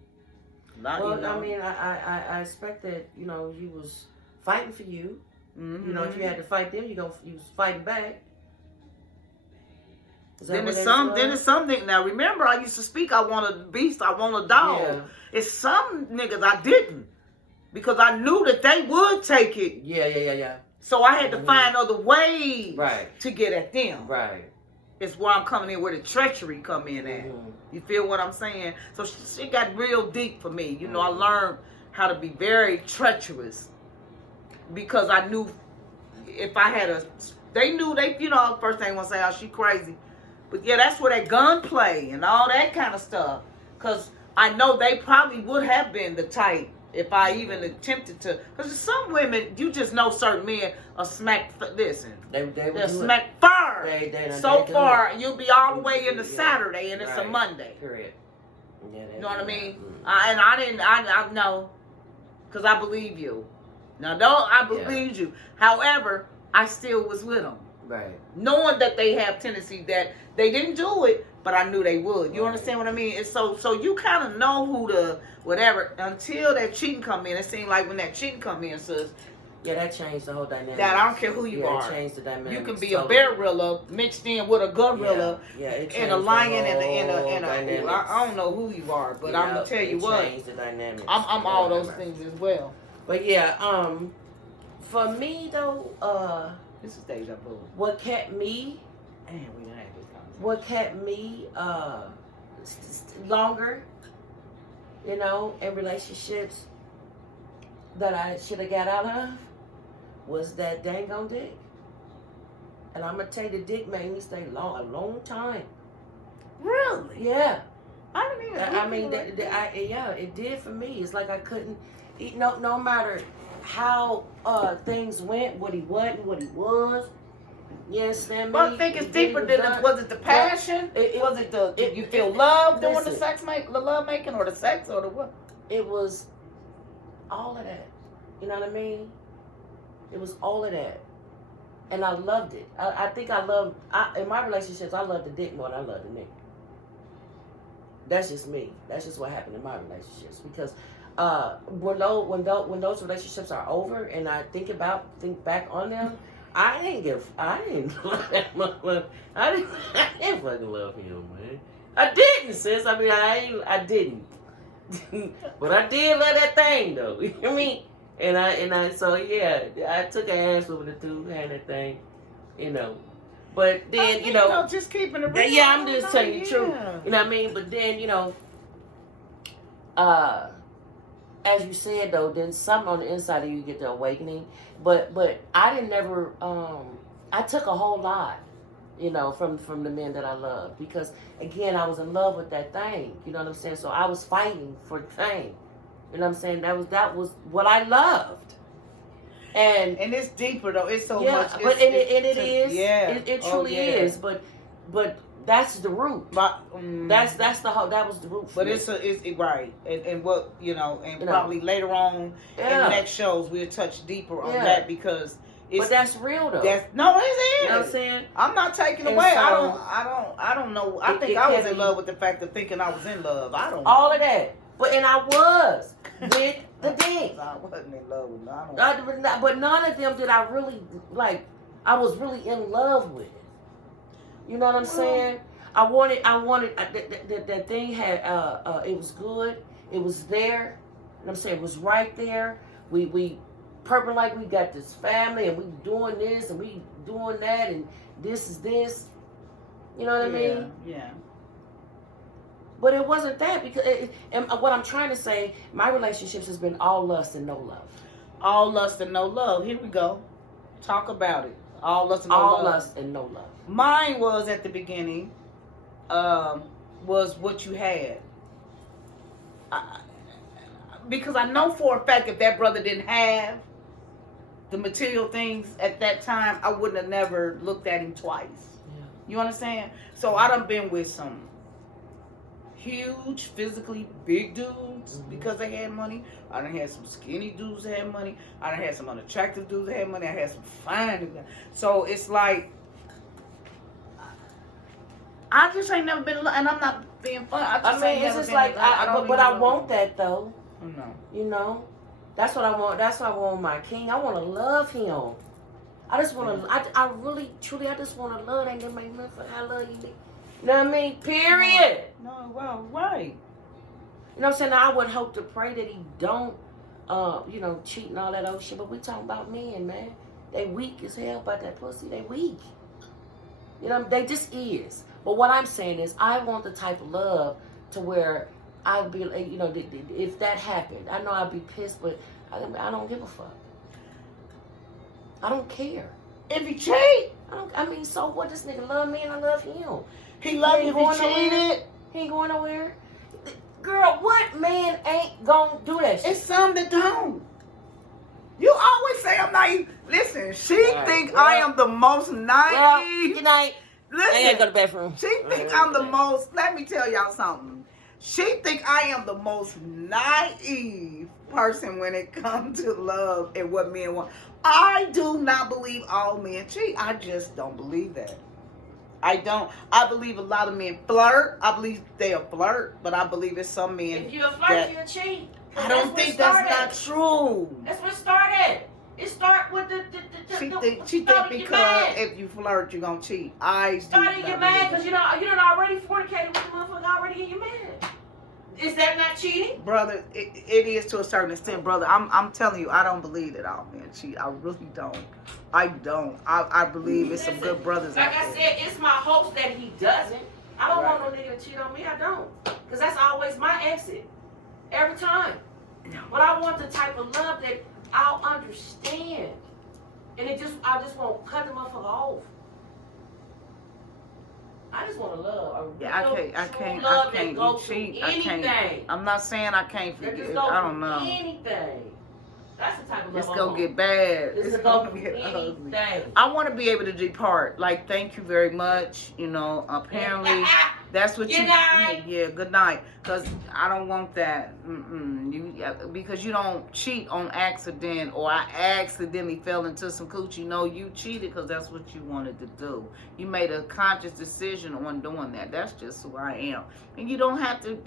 I mean, I expect that, you know, he was fighting for you. You know, if you had to fight them, you was fighting back. Then it's something. Now remember, I used to speak. I want a beast. I want a dog. Yeah. It's some niggas I didn't, because I knew that they would take it. Yeah. So I had to find other ways to get at them. Right. It's where I'm coming in, where the treachery come in at. You feel what I'm saying? So shit got real deep for me. You know, I learned how to be very treacherous, because I knew if I had you know, first thing I want to say, oh, she crazy. But yeah, that's where that gunplay and all that kind of stuff. Because I know they probably would have been the type if I even attempted to. Because some women, you just know certain men are smack. Listen, they're smack far. So far, you'll be all the way into Saturday and it's a Monday. Period. Yeah, you know what I mean? I know. Because I believe you. Now, I believed you. However, I still was with them. Right. Knowing that they have tendency that they didn't do it, but I knew they would. You understand what I mean? And so you kind of know who to whatever until that cheating come in. It seemed like when that cheating come in, sis. Yeah, that changed the whole dynamic. That I don't care who you are. It changed the dynamic. You can be a gorilla mixed in with a gorilla and a lion and a I don't know who you are, but I'm gonna tell you what. Changed the dynamic. I'm all those things as well. But yeah, for me though, this is deja vu. What kept me? And we done had this conversation. What kept me longer, you know, in relationships that I should have got out of, was that dang on dick. And I'm gonna tell you, the dick made me stay a long time. Really? Yeah. I didn't even. I mean, yeah, it did for me. It's like I couldn't eat. No matter how things went, what he wasn't, what he was. Yes, Sam. But I think it's deeper than was it the passion? Was it the you feel love doing the sex the love making, or the sex, or the what? It was all of that. You know what I mean? It was all of that, and I loved it. I think in my relationships, I love the dick more than I love the nigga. That's just me. That's just what happened in my relationships. Because when those relationships are over, and I think back on them, I didn't love that much. I didn't fucking love him, man. I didn't, sis. I mean, I didn't. But I did love that thing, though. You know what I mean? And I so yeah, I took an ass over the two, had that thing, you know. But then, you know, just keeping it real. Yeah, I'm just telling you the truth. You know what I mean? But then, you know, as you said though, then something on the inside of you get the awakening. But I didn't never I took a whole lot, you know, from the men that I loved, because again, I was in love with that thing. You know what I'm saying? So I was fighting for the thing. You know what I'm saying? That was what I loved. And it's deeper though. It's so yeah, much. But it is. Yeah, it truly is. But that's the root. That's the whole. That was the root. But it's right. And what you know, and probably later on in the next shows we'll touch deeper on that, because. But that's real though. It is. You know what I'm saying? I'm not taking away. So, I don't know. I think I was in love with the fact of thinking I was in love. I don't know. All of that. And I was with the dick. I wasn't in love with none. But none of them did I really like. I was really in love with. You know what I'm saying? I wanted that thing had it was good. It was there. You know what I'm saying? It was right there. We purple like we got this family, and we doing this and we doing that, and this is this. You know what I mean? Yeah. But it wasn't that, because and what I'm trying to say, my relationships has been all lust and no love. All lust and no love. Here we go. Talk about it. All lust and no love. All lust and no love. Mine was at the beginning, was what you had. Because I know for a fact if that brother didn't have the material things at that time, I wouldn't have never looked at him twice. Yeah. You understand? So I done been with some huge, physically big dudes because they had money. I done had some skinny dudes that had money. I done had some unattractive dudes that had money. I had some fine dudes. So it's like, I just ain't never been, and I'm not being funny. It's just like, but I want that though. No. You know, that's what I want. That's what I want my king. I want to love him. I just want to. I really, truly, I just want to love. Ain't gonna make nothing. I love you. You know what I mean? Period. No, well, right. You know what I'm saying? I would hope to pray that he don't, you know, cheat and all that old shit. But we talking about men, man. They weak as hell about that pussy. They weak. You know, they just is. But what I'm saying is, I want the type of love to where I'd be, you know, if that happened, I know I'd be pissed, but I don't give a fuck. I don't care. If he cheat, I mean, so what? This nigga love me and I love him. He love you if he cheated. He ain't going nowhere. Girl, what man ain't gonna do that shit? It's some that don't. You always say I'm naive. Listen, she think I am the most naive. Well, good night. Listen, I gotta go to the bathroom. She think I'm the most. Let me tell y'all something. She think I am the most naive person when it comes to love and what men want. I do not believe all men cheat. I just don't believe that. I don't. I believe a lot of men flirt. I believe they'll flirt, but I believe it's some men. If you're a flirt, you'll cheat. I don't think that's not true. That's what started. It start with the she think because if you flirt, you're gonna cheat. I started get mad because you done already fornicated with the motherfucker already and you mad. Is that not cheating? Brother, it is to a certain extent, brother. I'm telling you, I don't believe that all men cheat. I really don't. I don't. I believe it's some good brothers like out I there. said, it's my hopes that he doesn't. I don't want no nigga to cheat on me. I don't. Because that's always my exit. Every time. No. But I want the type of love that I'll understand. And I just won't cut the motherfucker off. I just want to love. Yeah, I can't. Go You cheat. through anything. I can't. I'm not saying I can't forget. I don't know. Anything. That's the type of love It's gonna get bad. It's gonna get ugly. I want to be able to depart. Like, thank you very much. You know, apparently that's what Good night. Yeah, good night. Cause I don't want that. Because you don't cheat on accident, or I accidentally fell into some coochie. No, you cheated because that's what you wanted to do. You made a conscious decision on doing that. That's just who I am. And you don't have to.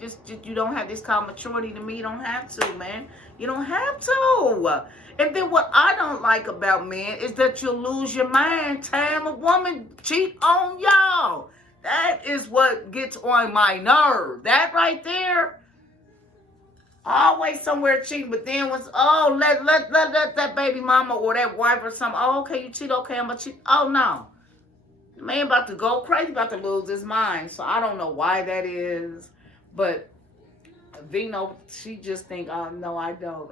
You don't have this called maturity to me. You don't have to, man. You don't have to. And then what I don't like about men is that you'll lose your mind time a woman cheat on y'all. That is what gets on my nerve. That right there. Always somewhere cheating, but then once, let that baby mama or that wife or something, okay, you cheat, okay, I'm gonna cheat. Oh no. The man about to go crazy, about to lose his mind. So I don't know why that is. But Vino, she just think, oh no, I don't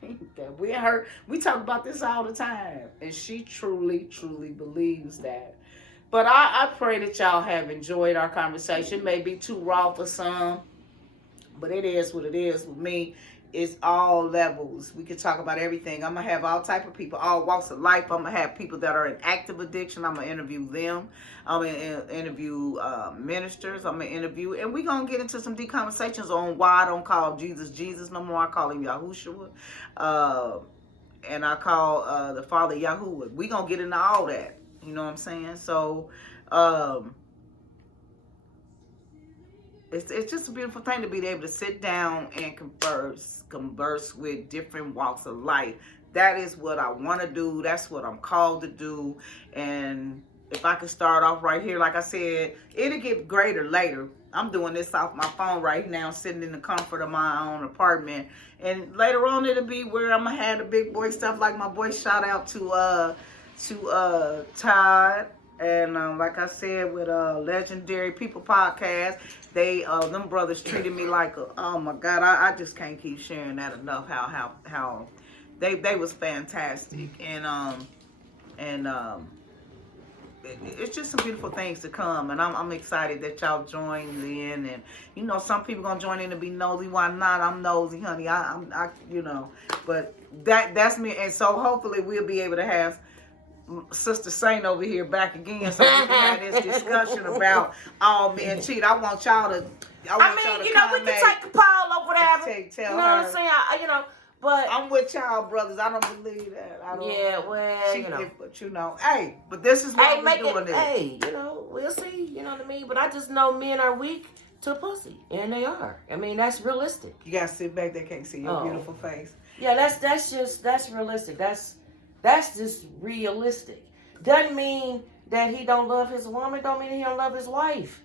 think that. We talk about this all the time. And she truly, truly believes that. But I pray that y'all have enjoyed our conversation. It may be too raw for some, but it is what it is with me. It's all levels. We can talk about everything. I'm going to have all type of people, all walks of life. I'm going to have people that are in active addiction. I'm going to interview them. I'm going to interview ministers. I'm going to interview, and we're going to get into some deep conversations on why I don't call Jesus Jesus no more. I call him Yahushua. And I call the Father Yahuwah. We're going to get into all that. You know what I'm saying? So, it's just a beautiful thing to be able to sit down and converse with different walks of life. That is what I want to do. That's what I'm called to do. And if I could start off right here, like I said, it'll get greater later. I'm doing this off my phone right now, sitting in the comfort of my own apartment. And later on, it'll be where I'm going to have the big boy stuff, like my boy, shout out to Todd, and like I said, with Legendary People Podcast, they them brothers treated me like oh my God, I just can't keep sharing that enough. How they was fantastic, and it's just some beautiful things to come, and I'm excited that y'all joined in. And you know, some people gonna join in and be nosy. Why not? I'm nosy, honey. I you know, but that's me, and so hopefully we'll be able to have Sister Saint over here back again, so we can have this discussion about all men cheat. I want y'all to. I mean, you know, we can take the poll over there. Tell you know what I'm saying? You know, but I'm with y'all, brothers. I don't believe that. I don't. Yeah, well, cheat, you know. But you know, hey, but this is why we're doing this. Hey, you know, we'll see. You know what I mean? But I just know men are weak to pussy, and they are. I mean, that's realistic. You gotta sit back. They can't see your beautiful face. Yeah, that's realistic. That's just realistic. Doesn't mean that he don't love his woman. Don't mean he don't love his wife.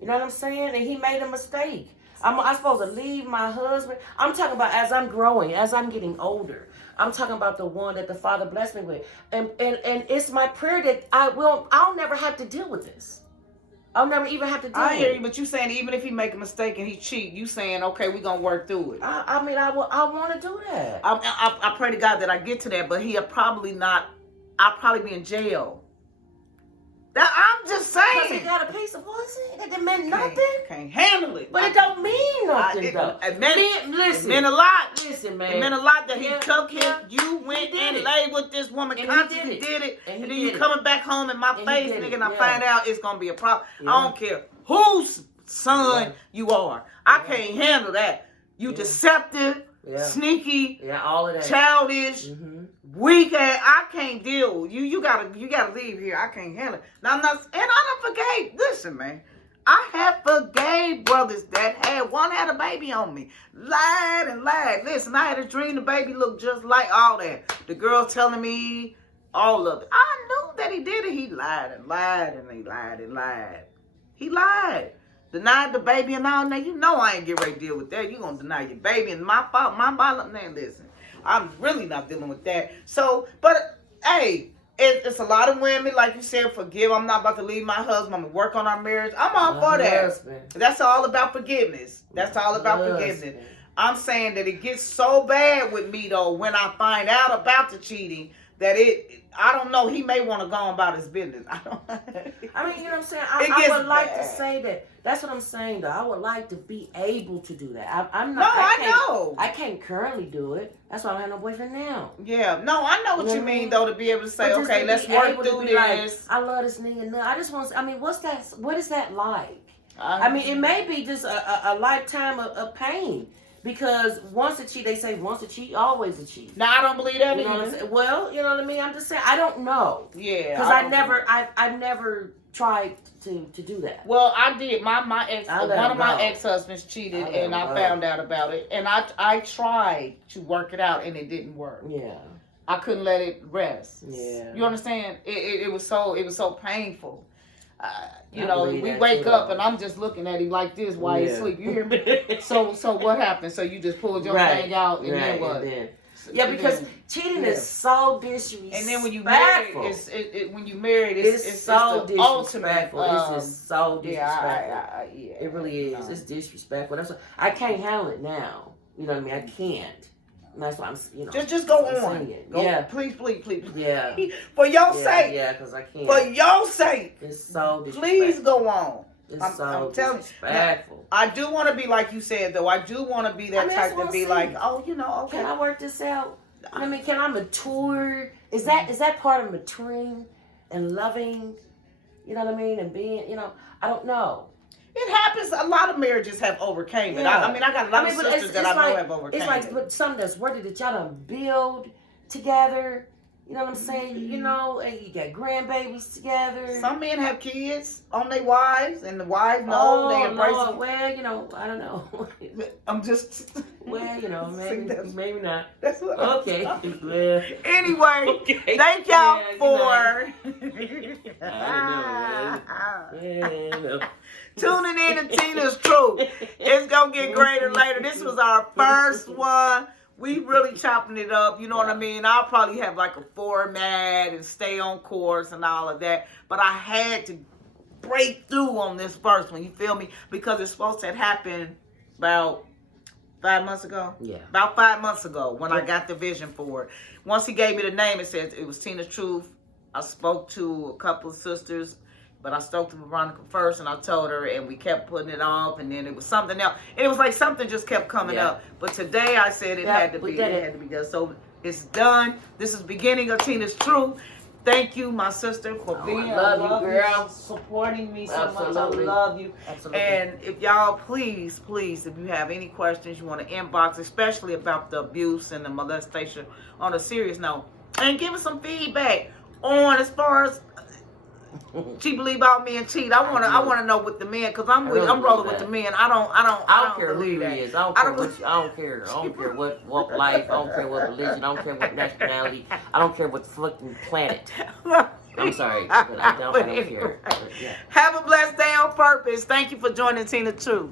You know what I'm saying? And he made a mistake. I'm supposed to leave my husband. I'm talking about as I'm growing, as I'm getting older. I'm talking about the one that the Father blessed me with. And it's my prayer that I'll never have to deal with this. I'll never even have to deal with it. I hear you, but you saying even if he make a mistake and he cheat, you saying, okay, we're going to work through it. I mean, I want to do that. I pray to God that I get to that, but he'll probably not. I'll probably be in jail. I'm just saying. Because he got a piece of pussy? That meant nothing? Can't handle it. But it don't mean nothing, though. It meant a lot. Listen, man. It meant a lot that he took him. You went and laid with this woman, constantly did it. And then you coming back home in my face, nigga, and I find out it's going to be a problem. Yeah. I don't care whose son you are. I can't handle that. You deceptive, sneaky, all of that. childish, weak ass. I can't deal with you. You gotta leave here. I can't handle it. Now, and I done forgave. Listen, man. I have forgave brothers that had a baby on me. Lied and lied. Listen, I had a dream the baby looked just like all that. The girl telling me all of it. I knew that he did it. He lied and lied and he lied and lied. He lied. Denied the baby and all. Now, you know I ain't get ready to deal with that. You going to deny your baby and my fault. My bottom. Man, listen. I'm really not dealing with that. So, but, hey, it's a lot of women, like you said, forgive. I'm not about to leave my husband. I'm going to work on our marriage. I'm all for that. Husband. That's all about forgiveness. That's all about forgiveness. I'm saying that it gets so bad with me, though, when I find out about the cheating, that I don't know, he may want to go on about his business. I don't I mean, you know what I'm saying? It I gets would like to bad. say that. That's what I'm saying, though. I would like to be able to do that. I'm No, not. I know. I can't currently do it. That's why I don't have no boyfriend now. Yeah, no, I know what you mean, though, to be able to say, But just okay, to let's be work able to through be like, this. I love this nigga. No, I just want. I mean, what's that? What is that like? I mean, it may be just a lifetime of pain. Because once a cheat, they say once a cheat, always a cheat. No, I don't believe that You know what I'm either. saying? Well, you know what I mean? I'm just saying, I don't know. Yeah. Because I've never tried to do that. Well, I did. My ex, one of my go. ex-husbands cheated, and I go. found out about it. And I tried to work it out, and it didn't work. Yeah. I couldn't let it rest. Yeah. You understand? It was so painful. You I know, believe we that wake too, up though. and I'm just looking at him like this while he's Yeah. asleep. You hear me? So what happened? So you just pulled your thing out, and then what? Yeah, because And then- cheating yeah. is so disrespectful. And then when you married, when you married, it's so the ultimate. disrespectful. It's just so disrespectful. Yeah, It really is. It's disrespectful. That's what, I can't handle it now. You know what I mean? I can't. And that's why I'm, you know. Just go I'm on. saying it. Go, Yeah. please. Yeah. For your sake. Yeah, because I can't. For your sake. It's so disrespectful. Please go on. It's I'm so telling you. disrespectful. I do want to be like you said, though. I do want to be that I mean, type that's to what be I'm like, saying. oh, you know, okay. Can I work this out? I mean, can I mature? Is that part of maturing and loving? You know what I mean? And being, you know, I don't know. It happens. A lot of marriages have overcame it. Yeah. I mean, I got a lot of but sisters that I know have overcame It's like it. but something that's worth it that y'all done build together. You know what I'm saying? You know, and you got grandbabies together. Some men have kids on their wives, and the wives know they embrace Lord. them. Well, you know, I don't know. I'm just. Well, you know, See, maybe not. That's what Okay. Well, Anyway, okay. thank y'all Yeah, for I don't know. tuning in to Tina's Truth. It's gonna get greater later. This was our first one. We really chopping it up. You know what I mean? I'll probably have like a format and stay on course and all of that. But I had to break through on this first one. You feel me? Because it's supposed to happen about 5 months ago. Yeah. About 5 months ago when I got the vision for it. Once he gave me the name, it says it was Tina's Truth. I spoke to a couple of sisters, but I spoke to Veronica first, and I told her, and we kept putting it off, and then it was something else. And it was like something just kept coming up. But today I said it had to be. It had to be done. So it's done. This is beginning of Tina's Truth. Thank you, my sister, for being. I love you, girl. Supporting me so Absolutely. much. I love you. Absolutely. And if y'all, please, if you have any questions, you want to inbox, especially about the abuse and the molestation on a serious note, and give us some feedback on as far as she believe about me and cheat. I wanna know with the men, because I'm rolling with the men. I don't care who believe he that. is. I don't care what walk life. I don't care what religion. I don't care what nationality. I don't care what fucking planet. I'm sorry, but I don't care. But, yeah. Have a blessed day on purpose. Thank you for joining Tina Truth.